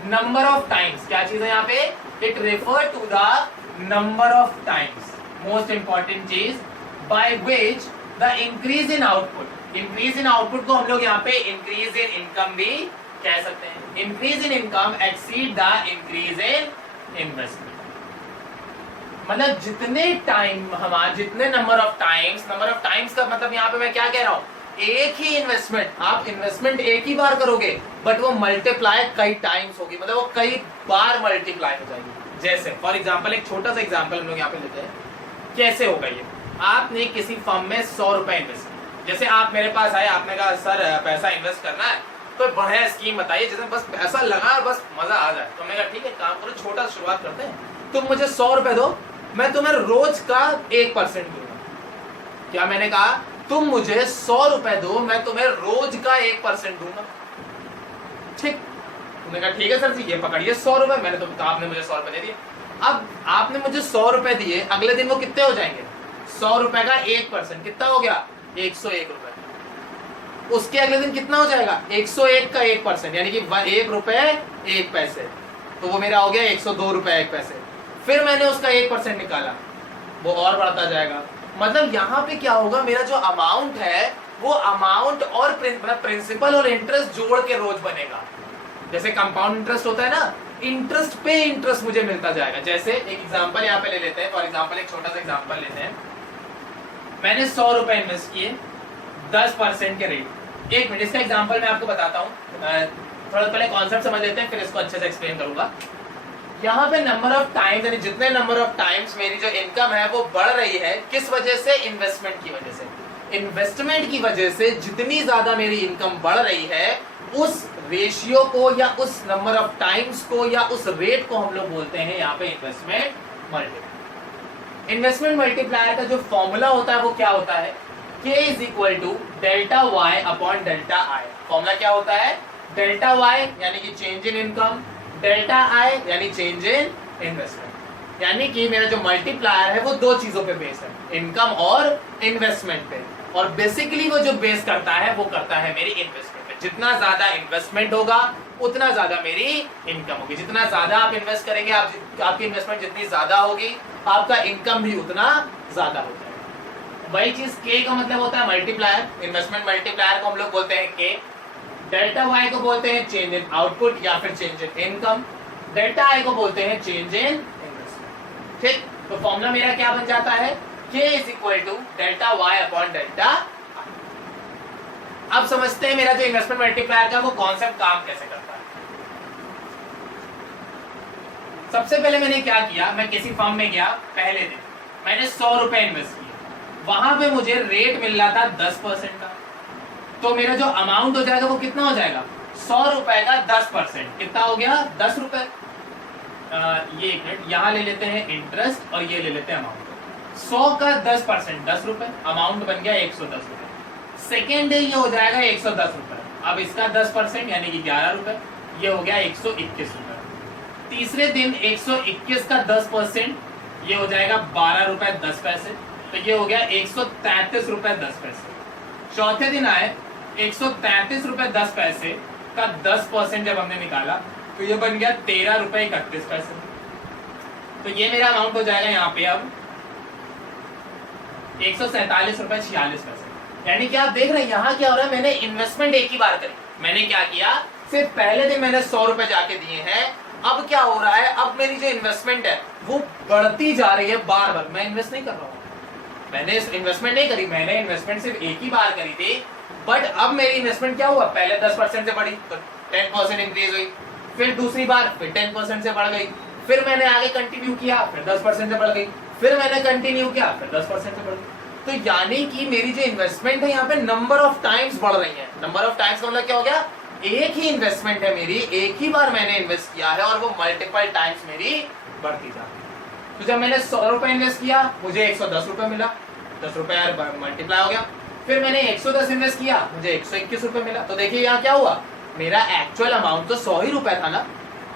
number of times. क्या चीज है यहाँ पे? It refer to the number of times, most important चीज, by which the increase in output. Increase in output को हम लोग यहाँ पे इंक्रीज इन इनकम भी कह सकते हैं। Increase in income exceed the increase in investment. मतलब जितने टाइम हमारा, जितने नंबर ऑफ टाइम्स का मतलब यहाँ पे मैं क्या कह रहा हूँ, एक ही इन्वेस्टमेंट, आप इन्वेस्टमेंट एक ही बार करोगे, बट वो मल्टीप्लाई कई टाइम्स होगी, मतलब वो कई बार मल्टीप्लाई हो जाएगी। जैसे फॉर एग्जांपल, एक छोटा सा एग्जांपल हम लोग यहाँ पे लेते हैं। कैसे होगा ये? आपने किसी फर्म में 100 रुपए इन्वेस्ट किया, जैसे आप मेरे पास आए, आपने कहा सर पैसा इन्वेस्ट करना है, तो बढ़िया स्कीम बताइए जिसमें बस पैसा लगा और बस मजा आ जाए। तो मैंने कहा ठीक है, काम करो, छोटा शुरुआत करते हैं, तुम मुझे 100 रुपए दो, मैं तुम्हें रोज का 1% दूंगा। क्या मैंने कहा? तुम मुझे 100 रुपए दो, मैं तुम्हें रोज का 1% दूंगा। ठीक, तुमने कहा ठीक है सर जी, ये पकड़िए 100 रुपए, मैंने तो आपने मुझे 100 रुपए दे दिए। अब आपने मुझे 100 रुपए दिए, अगले दिन वो कितने हो जाएंगे? 100 रुपए का 1% कितना हो गया? 101 रुपए। उसके अगले दिन कितना हो जाएगा 101 का 1%, यानी कि 1 रुपए 1 पैसे, तो वो मेरा हो गया 102 रुपए 1 पैसे। फिर मैंने उसका 1% निकाला, वो और बढ़ता जाएगा। मतलब यहाँ पे क्या होगा, मेरा जो अमाउंट है वो अमाउंट और प्रिंसिपल और इंटरेस्ट जोड़ के रोज बनेगा। जैसे कंपाउंड इंटरेस्ट होता है ना, इंटरेस्ट पे इंटरेस्ट मुझे मिलता जाएगा। जैसे एक एग्जांपल यहाँ पे ले लेते हैं, फॉर एग्जांपल एक छोटा सा एग्जांपल लेते हैं। मैंने 100 रुपए इन्वेस्ट किए 10% के रेट। एक मिनट, इसका एग्जांपल मैं आपको बताता हूँ, थोड़ा पहले कॉन्सेप्ट समझ लेते हैं, फिर इसको अच्छे से एक्सप्लेन करूंगा। यहाँ पे नंबर ऑफ टाइम्स, यानी जितने नंबर ऑफ टाइम्स मेरी जो इनकम है वो बढ़ रही है, किस वजह से? इन्वेस्टमेंट की वजह से। इन्वेस्टमेंट की वजह से जितनी ज्यादा मेरी इनकम बढ़ रही है, उस रेशियो को या उस नंबर ऑफ टाइम्स को या उस रेट को हम लोग बोलते हैं यहाँ पे इन्वेस्टमेंट मल्टीप्लायर। इन्वेस्टमेंट मल्टीप्लायर का जो फॉर्मूला होता है वो क्या होता है? K is equal to delta Y upon delta I. Formula क्या होता है? डेल्टा वाई यानी कि change in income, delta I यानी चेंज इन इन्वेस्टमेंट। यानी कि मेरा जो मल्टीप्लायर है वो दो चीजों पे बेस है, इनकम और इन्वेस्टमेंट पे। और बेसिकली वो जो बेस करता है वो करता है मेरी इन्वेस्टमेंट पे। जितना ज्यादा इन्वेस्टमेंट होगा उतना ज्यादा मेरी इनकम होगी। जितना ज्यादा आप इन्वेस्ट करेंगे, आपकी इन्वेस्टमेंट जितनी ज्यादा होगी, आपका इनकम भी उतना ज्यादा हो जाएगा। वही चीज K का मतलब होता है मल्टीप्लायर। इन्वेस्टमेंट मल्टीप्लायर को हम लोग बोलते हैं K। डेल्टा वाई को बोलते हैं चेंज इन आउटपुट या फिर चेंज इन इनकम। डेल्टा आई को बोलते हैं चेंज इन इन्वेस्टमेंट। ठीक, तो फॉर्मूला मेरा क्या बन जाता है? K is equal to delta Y upon delta. अब समझते हैं मेरा जो इन्वेस्टमेंट मल्टीप्लायर का वो कॉन्सेप्ट काम कैसे करता है। सबसे पहले मैंने क्या किया, मैं किसी फर्म में गया, पहले दिन मैंने 100 रुपए इन्वेस्ट किए, वहां पे मुझे रेट मिल रहा था 10% का, तो मेरा जो अमाउंट हो जाएगा वो कितना हो जाएगा? 100 रुपए का 10%, कितना हो गया? 10 रुपए। ये एक मिनट, यहाँ ले लेते हैं इंटरेस्ट और ये ले लेते हैं अमाउंट। 100 का 10% 10 रुपए, अमाउंट बन गया 110 रुपए। सेकेंड डे ये हो जाएगा 110 रुपए। अब इसका 10% यानी कि 11 रुपए, ये हो गया 121 रुपए। तीसरे दिन 121 का 10% ये हो जाएगा 12 रुपए 10 पैसे, तो ये हो गया 133 रुपए 10 पैसे। चौथे दिन आए 133 रुपए 10 पैसे का 10% जब हमने निकाला तो ये बन गया 13 रुपए 31 पैसे। तो ये मेरा अमाउंट हो जाएगा यहाँ पे अब 147 रुपए 46 पैसे। यानी कि आप देख रहे हैं यहाँ क्या हो रहा है, मैंने इन्वेस्टमेंट एक ही बार करी। मैंने क्या किया, सिर्फ पहले दिन मैंने 100 रुपए जाके दिए हैं। अब क्या हो रहा है, अब मेरी जो इन्वेस्टमेंट है वो बढ़ती जा रही है बार बार। मैं इन्वेस्ट नहीं कर रहा हूँ, मैंने इन्वेस्टमेंट नहीं करी, मैंने इन्वेस्टमेंट सिर्फ एक ही बार करी थी। बट अब मेरी इन्वेस्टमेंट क्या हुआ, पहले 10% से बढ़ी तो 10% इंक्रीज हुई, फिर दूसरी बार फिर 10% से बढ़ गई, फिर मैंने आगे कंटिन्यू किया, फिर 10% से बढ़ गई, फिर मैंने कंटिन्यू किया, फिर 10% से बढ़ गई। तो यानी कि मेरी जो इन्वेस्टमेंट है यहाँ पे नंबर ऑफ टाइम्स बढ़ रही है। नंबर ऑफ टाइम्स का मतलब क्या हो गया, एक ही इन्वेस्टमेंट है मेरी, एक ही बार मैंने इन्वेस्ट किया है और वो मल्टीपल टाइम्स मेरी बढ़ती जा रही है। तो जब मैंने 100 रुपए इन्वेस्ट किया मुझे 110 रुपए मिला, 10 रुपए यार मल्टीप्लाई हो गया। फिर मैंने 110 इन्वेस्ट किया, मुझे 121 रुपए मिला। तो देखिए यहाँ क्या हुआ, मेरा एक्चुअल अमाउंट तो 100 ही रुपए था ना,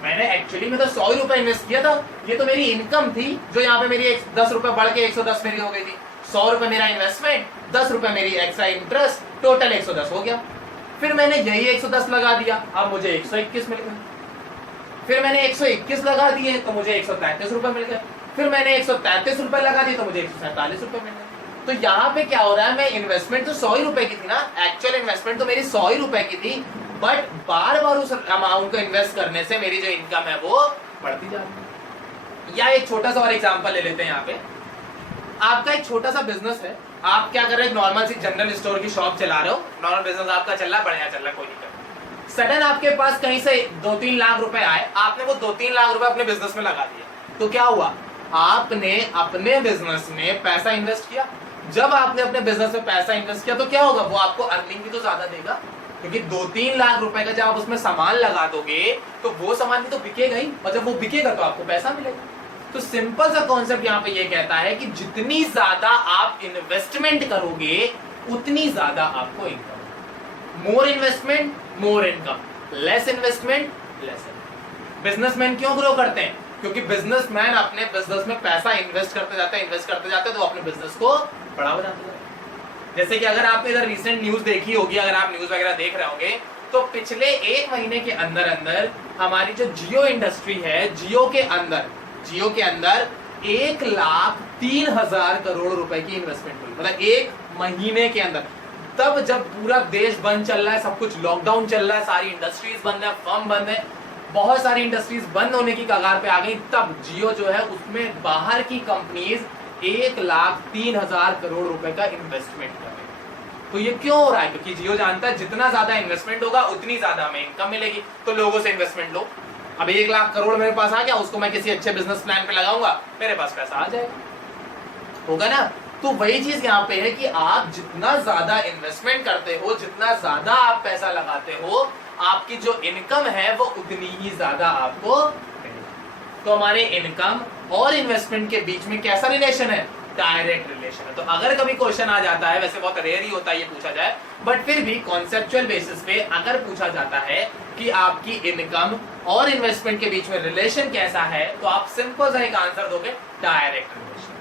मैंने एक्चुअली में तो 100 ही रुपए इन्वेस्ट किया था। ये तो मेरी इनकम थी जो यहाँ पे मेरी 10 रुपए बढ़ के 110 मेरी हो गई थी। 100 रुपए मेरा इन्वेस्टमेंट, 10 रुपए मेरी एक्स्ट्रा इंटरेस्ट, टोटल 110 हो गया। फिर मैंने यही 110 लगा दिया, अब मुझे 121 मिल गया। फिर मैंने 121 लगा दिए तो मुझे 133 रुपए मिल गया। फिर मैंने 133 रुपए लगा दिए तो मुझे 147 रुपए मिल गए। तो यहाँ पे क्या हो रहा है, मैं इन्वेस्टमेंट तो 100 ही रुपए की थी ना, एक्चुअल इन्वेस्टमेंट तो मेरी 100 ही रुपए की थी, बट बार बार उस अमाउंट को इन्वेस्ट करने से मेरी जो इनकम है वो बढ़ती जा रही है। या एक छोटा सा और एग्जांपल ले लेते हैं। यहाँ पे आपका एक छोटा सा बिजनेस है, आप क्या कर रहे हैं, नॉर्मल सी जनरल स्टोर की शॉप चला रहे हो, नॉर्मल बिजनेस आपका चल रहा है, बढ़िया चल रहा है, कोई दिक्कत। सडन आपके पास कहीं से 2-3 लाख रुपए आए, आपने वो 2-3 लाख रुपए अपने बिजनेस में लगा दिया। तो क्या हुआ, आपने अपने बिजनेस में पैसा इन्वेस्ट किया। जब आपने अपने बिजनेस में पैसा इन्वेस्ट किया तो क्या होगा, वो आपको अर्निंग भी तो ज्यादा देगा, क्योंकि 2-3 लाख रुपए का जब आप उसमें सामान लगा दोगे तो वो सामान भी तो बिकेगा ही, और जब वो बिकेगा तो आपको पैसा मिलेगा। तो सिंपल सा कॉन्सेप्ट यहाँ पे ये कहता है कि जितनी ज्यादा आप इन्वेस्टमेंट करोगे उतनी ज्यादा आपको income. More investment more income, less investment less income. Businessman क्यों ग्रो करते हैं, क्योंकि बिजनेसमैन अपने बिजनेस में पैसा इन्वेस्ट करते जाते हैं तो अपने बिजनेस को बड़ा बनाते जाते हैं। जैसे कि अगर आपने इधर रिसेंट न्यूज देखी होगी, अगर आप न्यूज वगैरह देख रहे होंगे, तो पिछले 1 महीने के अंदर अंदर हमारी जो जियो इंडस्ट्री है, जियो के अंदर 1,03,000 करोड़ रुपए की इन्वेस्टमेंट हुई, मतलब 1 महीने के अंदर। तब जब पूरा देश बंद चल रहा है, सब कुछ लॉकडाउन चल रहा है, सारी इंडस्ट्रीज बंद है, फर्म बंद है, बहुत सारी इंडस्ट्रीज बंद होने की कगार पे आ गई, तब जियो जो है उसमें बाहर की कंपनीज 1,03,000 करोड़ रुपए का इन्वेस्टमेंट कर रही है। तो ये क्यों हो रहा है? क्योंकि जियो जानता है जितना ज्यादा इन्वेस्टमेंट होगा उतनी ज्यादा हमें इनकम मिलेगी, तो लोगों से इन्वेस्टमेंट लो। अब 1 लाख करोड़ मेरे पास आ गया, उसको मैं किसी अच्छे बिजनेस प्लान पे लगाऊंगा, मेरे पास पैसा आ जाएगा, होगा ना। तो वही चीज यहाँ पे है कि आप जितना ज्यादा इन्वेस्टमेंट करते हो, जितना ज्यादा आप पैसा लगाते हो, आपकी जो इनकम है वो उतनी ही ज्यादा आपको मिलेगी। तो हमारे इनकम और इन्वेस्टमेंट के बीच में कैसा रिलेशन है? डायरेक्ट रिलेशन है। तो अगर कभी क्वेश्चन आ जाता है, वैसे बहुत रेयर ही होता है ये पूछा जाए, बट फिर भी कॉन्सेप्चुअल बेसिस पे अगर पूछा जाता है कि आपकी इनकम और इन्वेस्टमेंट के बीच में रिलेशन कैसा है, तो आप सिंपल सा एक आंसर दोगे, डायरेक्ट रिलेशन।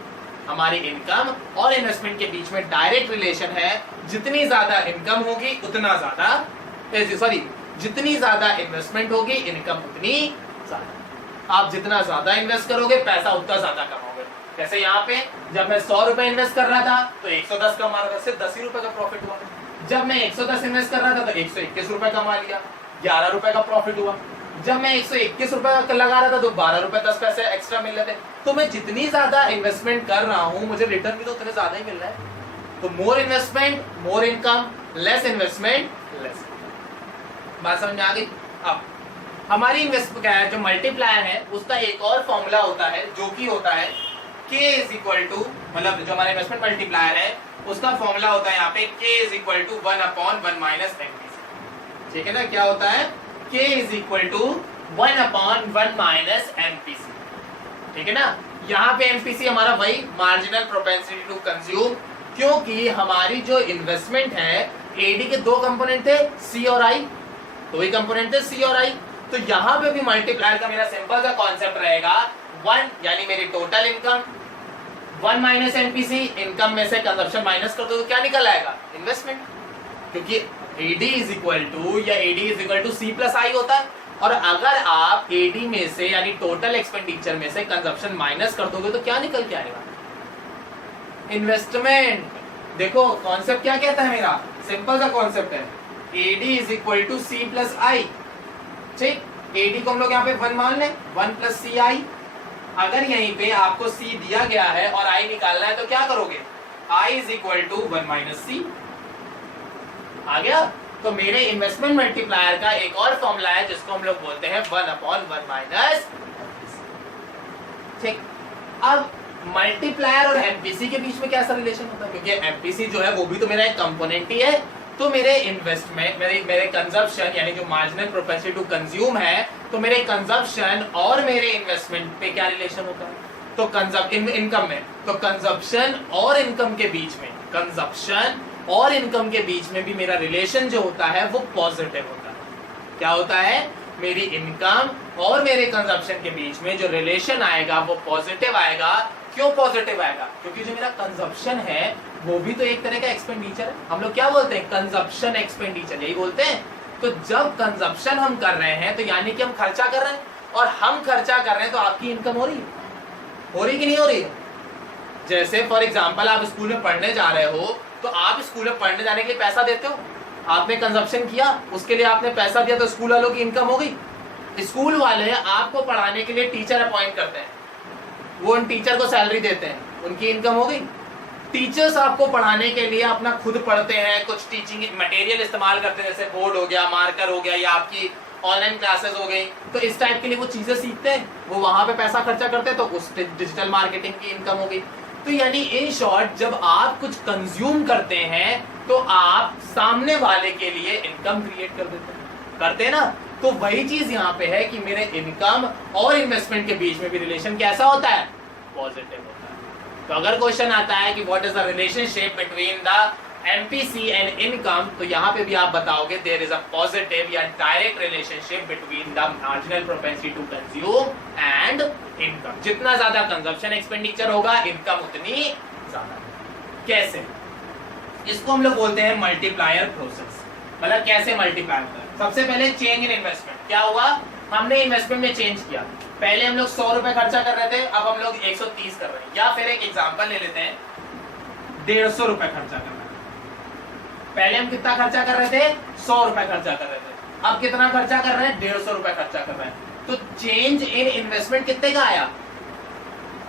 हमारी इनकम और इन्वेस्टमेंट के बीच में डायरेक्ट रिलेशन है। जितनी ज्यादा इनकम होगी उतना ज्यादा, सॉरी, जितनी ज्यादा इन्वेस्टमेंट होगी इनकम उतनी ज्यादा। आप जितना ज्यादा इन्वेस्ट करोगे पैसा उतना ज्यादा कमाओगे। जैसे यहाँ पे जब मैं 100 रुपए इन्वेस्ट कर रहा था तो 110 कमा रहा था, सिर्फ 10 ही रुपए का प्रॉफिट हुआ। जब मैं 110 इन्वेस्ट कर रहा था तो 121 रुपए कमा लिया, 11 रुपए का प्रॉफिट हुआ। जब मैं 121 रुपए लगा रहा था तो 12 रुपए 10 पैसे एक्स्ट्रा मिल रहे थे। तो मैं जितनी ज्यादा इन्वेस्टमेंट कर रहा हूं मुझे रिटर्न भी तो उतने ज्यादा ही मिल रहा है। तो more investment more income, less investment less. बात समझ में आ गई? अब हमारी इन्वेस्टमेंट क्या है, जो मल्टीप्लायर है उसका एक और फॉर्मूला होता है, जो कि होता है K इज इक्वल टू, मतलब जो हमारा इन्वेस्टमेंट मल्टीप्लायर है उसका फॉर्मूला होता है यहाँ पे K is equal to 1/1 minus MPC। ठीक है ना? क्या होता है? K is equal to 1/1 minus MPC। ठीक है ना? यहाँ पे MPC हमारा वही मार्जिनल प्रोपेंसिटी टू कंज्यूम, क्योंकि हमारी जो इन्वेस्टमेंट है AD के 2 कंपोनेंट थे, C और I, 2 ही कंपोनेंट थे, C और I। तो यहाँ पे भी मल्टीप्लायर का मेरा सिंपल सा कॉन्सेप्ट रहेगा 1 यानी मेरी total income, 1 minus MPC, income में से कंजप्शन माइनस कर दो तो क्या निकल आएगा? इन्वेस्टमेंट। क्योंकि AD इज इक्वल टू या AD is equal to C plus I होता है, और अगर आप AD में से यानी टोटल एक्सपेंडिचर में से कंजप्शन माइनस कर दोगे तो क्या निकल के आएगा? इन्वेस्टमेंट। देखो कॉन्सेप्ट क्या कहता है मेरा, सिंपल सा कॉन्सेप्ट है, AD is equal to C plus I। ठीक, AD को हम लोग यहाँ पे 1 मान लें, 1 प्लस CI। अगर यहीं पे आपको C दिया गया है और I निकालना है तो क्या करोगे? I is equal to 1 minus C। आ गया? तो मेरे इन्वेस्टमेंट मल्टीप्लायर का एक और फॉर्मूला है जिसको हम लोग बोलते हैं 1/1 माइनस। ठीक, अब मल्टीप्लायर और MPC के बीच में कैसा रिलेशन होता है? क्योंकि MPC जो है वो भी तो मेरा एक कंपोनेंट ही है। तो मेरे इन्वेस्टमेंट, मेरे कंजप्शन यानी जो मार्जिनल प्रोपेंसिटी टू कंज्यूम है, तो मेरे कंजप्शन और मेरे इन्वेस्टमेंट पे क्या रिलेशन होता है? तो इनकम में, तो कंजप्शन और इनकम के बीच में, कंजप्शन और इनकम के बीच में भी मेरा रिलेशन जो होता है वो पॉजिटिव होता है। क्या होता है? मेरी इनकम और मेरे कंजप्शन के बीच में जो रिलेशन आएगा वो पॉजिटिव आएगा। क्यों पॉजिटिव आएगा? क्योंकि जो मेरा कंजप्शन है वो भी तो एक तरह का एक्सपेंडिचर है। हम लोग क्या बोलते हैं? कंजप्शन एक्सपेंडिचर, यही बोलते हैं। तो जब कंजप्शन हम कर रहे हैं तो यानी कि हम खर्चा कर रहे हैं, और हम खर्चा कर रहे हैं तो आपकी इनकम हो रही है कि नहीं हो रही है? जैसे फॉर एग्जाम्पल आप स्कूल में पढ़ने जा रहे हो, तो आप स्कूल में पढ़ने जाने के लिए पैसा देते हो, आपने कंजप्शन किया, उसके लिए आपने पैसा दिया, तो स्कूल वालों की इनकम हो गई। स्कूल वाले आपको पढ़ाने के लिए टीचर अपॉइंट करते हैं, वो उन टीचर को सैलरी देते हैं, उनकी इनकम हो गई। टीचर्स आपको पढ़ाने के लिए अपना खुद पढ़ते हैं, कुछ टीचिंग मटेरियल इस्तेमाल करते हैं, जैसे बोर्ड हो गया, मार्कर हो गया, या आपकी ऑनलाइन क्लासेस हो गई, तो इस टाइप के लिए वो चीजें सीखते हैं, वो वहां पे पैसा खर्चा करते हैं, तो उस डिजिटल मार्केटिंग की इनकम हो गई। तो यानी इन शॉर्ट जब आप कुछ कंज्यूम करते हैं तो आप सामने वाले के लिए इनकम क्रिएट कर देते हैं, करते हैं ना? तो वही चीज यहाँ पे है कि मेरे इनकम और इन्वेस्टमेंट के बीच में भी रिलेशन कैसा होता है? पॉजिटिव होता है। तो अगर क्वेश्चन आता है कि what is the relationship between the MPC and income, तो यहाँ पे भी आप बताओगे देयर इज अ पॉजिटिव या direct relationship between the marginal propensity to consume and income. जितना ज्यादा कंजप्शन एक्सपेंडिचर होगा, इनकम उतनी ज्यादा। कैसे? इसको हम लोग बोलते हैं मल्टीप्लायर प्रोसेस। मतलब कैसे मल्टीप्लाई होता है? सबसे पहले चेंज इन इन्वेस्टमेंट। क्या हुआ? हमने इन्वेस्टमेंट में चेंज किया। पहले हम लोग 100 रुपए खर्चा कर रहे थे, अब हम लोग 130 कर रहे हैं। या फिर एक एग्जांपल ले लेते हैं, 150 रुपए खर्चा कर रहे हैं। पहले हम कितना खर्चा कर रहे थे? 100 रुपए खर्चा कर रहे थे। अब कितना खर्चा कर रहे हैं? 150 रुपए खर्चा कर रहे हैं। तो चेंज इन इन्वेस्टमेंट कितने का आया?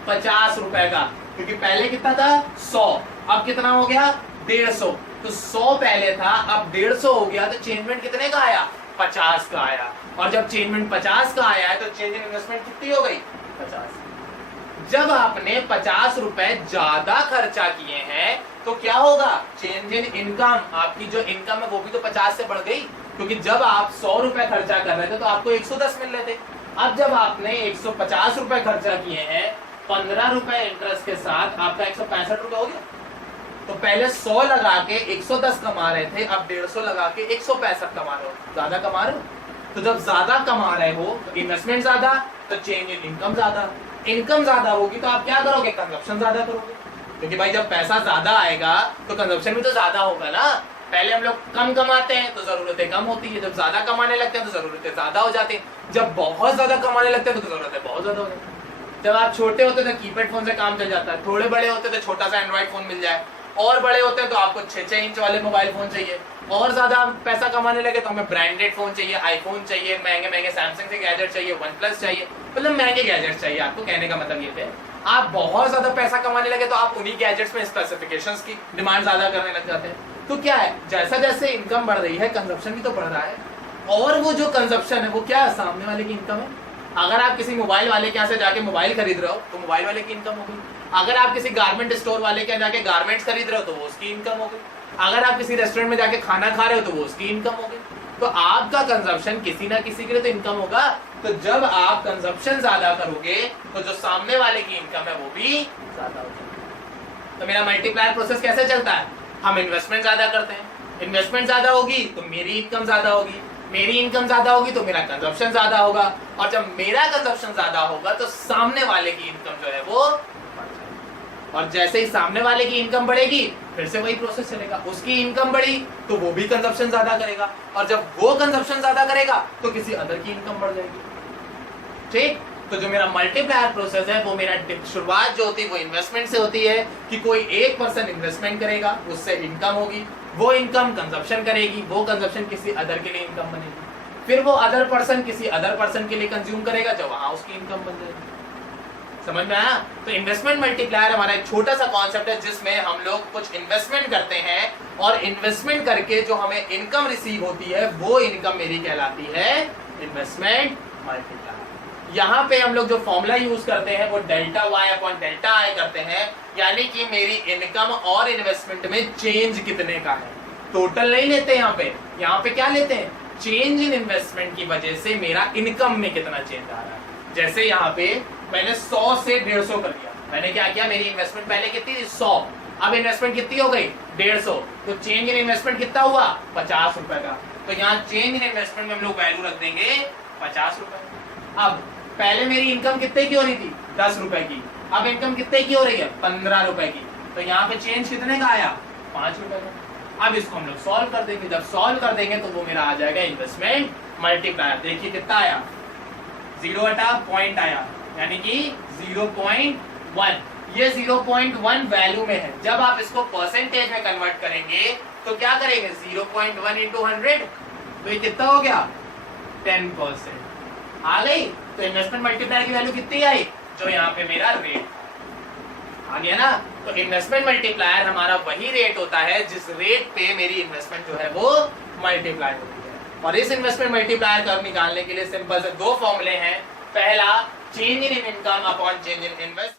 50 रुपए का। क्योंकि पहले कितना था? 100, अब कितना हो गया? 150। तो 100 पहले था, अब 150 हो गया, तो चेंजमेंट कितने का आया? 50 का आया। और जब चेंजमेंट 50 का आया है तो चेंज इन इन्वेस्टमेंट कितनी हो गई? 50। जब आपने 50 रुपए ज्यादा खर्चा किए हैं तो क्या होगा? चेंज इन इनकम, आपकी जो इनकम है वो भी तो 50 से बढ़ गई। क्योंकि जब आप 100 रुपए खर्चा कर रहे थे तो आपको 110 मिल रहे थे। अब जब आपने 150 रुपए खर्चा किए हैं, 15 रुपए इंटरेस्ट के साथ, आपका 165 रुपए हो गया। तो पहले 100 लगा के 110 कमा रहे थे, अब 150 लगा के 165 कमा रहे हो। ज्यादा कमा रहे हो। तो जब ज्यादा कमा रहे हो तो इन्वेस्टमेंट ज्यादा, तो चेंज इन इनकम ज्यादा। इनकम ज्यादा होगी तो आप क्या करोगे? कंजप्शन ज्यादा करोगे। क्योंकि भाई जब पैसा ज्यादा आएगा तो कंजप्शन भी तो ज्यादा होगा ना। पहले हम लोग कम कमाते हैं तो जरूरतें कम होती है, जब ज्यादा कमाने लगते हैं तो जरूरतें ज्यादा हो जाती हैं, जब बहुत ज्यादा कमाने लगते हैं तो जरूरतें बहुत ज्यादा हो जाती हैं। जब आप छोटे होते तो कीपैड फोन से काम चल जाता है, थोड़े बड़े होते तो छोटा सा एंड्रॉइड फोन मिल जाए, और बड़े होते हैं तो आपको 6-6 इंच वाले मोबाइल फोन चाहिए, और ज्यादा पैसा कमाने लगे तो हमें ब्रांडेड फोन चाहिए, आईफोन चाहिए, महंगे महंगे सैमसंग के गैजेट चाहिए, वन प्लस चाहिए, मतलब महंगे गैजेट चाहिए आपको। कहने का मतलब ये थे, आप बहुत ज्यादा पैसा कमाने लगे तो आप उन्हीं गैजेट्स में स्पेसिफिकेशंस की डिमांड ज्यादा करने लग जाते हैं। तो क्या है, जैसा जैसे इनकम बढ़ रही है कंजप्शन भी तो बढ़ रहा है। और वो जो कंजप्शन है वो क्या है? सामने वाले की इनकम है। अगर आप किसी मोबाइल वाले के यहाँ से जाके मोबाइल खरीद रहे हो तो मोबाइल वाले की इनकम होगी। अगर आप किसी गारमेंट स्टोर वाले के यहाँ जाके गारमेंट्स खरीद रहे हो तो वो उसकी इनकम होगी। अगर आप किसी रेस्टोरेंट में जाके खाना खा रहे हो तो वो उसकी इनकम होगी। तो आपका कंजप्शन किसी ना किसी के लिए तो इनकम होगा। तो जब आप कंजप्शन ज्यादा करोगे तो जो सामने वाले की इनकम है वो भी ज्यादा होगी। तो मेरा मल्टीप्लायर प्रोसेस कैसे चलता है? हम इन्वेस्टमेंट ज्यादा करते हैं, इन्वेस्टमेंट ज्यादा होगी तो मेरी इनकम ज्यादा होगी, मेरी इनकम ज्यादा होगी तो मेरा कंजप्शन ज्यादा होगा, और जब मेरा कंजप्शन ज्यादा होगा तो सामने वाले की इनकम जो है वो, और जैसे ही सामने वाले की इनकम बढ़ेगी फिर से वही प्रोसेस चलेगा। उसकी इनकम बढ़ी तो वो भी कंजप्शन ज्यादा करेगा, और जब वो कंजप्शन ज्यादा करेगा तो किसी अदर की इनकम बढ़ जाएगी। ठीक, तो जो मेरा मल्टीप्लायर प्रोसेस है वो मेरा शुरुआत जो होती है वो इन्वेस्टमेंट से होती है, कि कोई एक पर्सन इन्वेस्टमेंट करेगा, उससे इनकम होगी, वो इनकम कंजप्शन करेगी, वो कंजप्शन किसी अदर के लिए इनकम बनेगी, फिर वो अदर पर्सन किसी अदर पर्सन के लिए कंज्यूम करेगा, जो वहां उसकी इनकम बन जाएगी। समझ में आया? तो इन्वेस्टमेंट मल्टीप्लायर हमारा एक छोटा सा कॉन्सेप्ट है जिसमें हम लोग कुछ इन्वेस्टमेंट करते हैं, और इन्वेस्टमेंट करके जो हमें इनकम रिसीव होती है वो इनकम मेरी कहलाती है इन्वेस्टमेंट मल्टीप्लायर। यहाँ पे हम लोग जो फॉर्मूला यूज करते हैं वो delta Y upon delta I करते हैं, यानी कि मेरी इनकम और इन्वेस्टमेंट में चेंज कितने का है। टोटल नहीं लेते यहाँ पे क्या लेते हैं? चेंज इन इन्वेस्टमेंट की वजह से मेरा इनकम में कितना चेंज आ रहा है। जैसे यहाँ पे मैंने 100 से 150 कर दिया, मैंने क्या किया, मेरी इन्वेस्टमेंट पहले कितनी थी? 100, अब इन्वेस्टमेंट कितनी हो गई? 150, तो चेंज इन इन्वेस्टमेंट कितना हुआ? 50 रुपए का। तो यहाँ चेंज इन इन्वेस्टमेंट में हम लोग वैल्यू रख देंगे 50 रुपए। अब पहले मेरी इनकम कितने की हो रही थी? 10 रुपए की, अब इनकम कितने की हो रही है? 15 रुपए की। तो यहाँ पे चेंज कितने का आया? 5 रुपए का। अब इसको हम लोग सॉल्व कर देंगे, जब सॉल्व कर देंगे तो वो मेरा आ जाएगा इन्वेस्टमेंट मल्टीप्लायर। देखिए कितना आया? 0 हटा पॉइंट आया, यानी कि 0.1। ये 0.1 वैल्यू में है। जब आप इसको परसेंटेज में कन्वर्ट करेंगे तो क्या करेंगे? 0.1 इंटू 100, तो ये कितना हो गया? 10% आ गई। तो इन्वेस्टमेंट मल्टीप्लायर की वैल्यू कितनी आई? जो यहाँ पे मेरा रेट आ गया ना। तो इन्वेस्टमेंट मल्टीप्लायर हमारा वही रेट होता है जिस रेट पे मेरी इन्वेस्टमेंट जो है वो मल्टीप्लाई होती है। और इस इन्वेस्टमेंट मल्टीप्लायर कर्व निकालने के लिए सिंपल से 2 फॉर्मूले हैं। पहला, change in income upon change in invest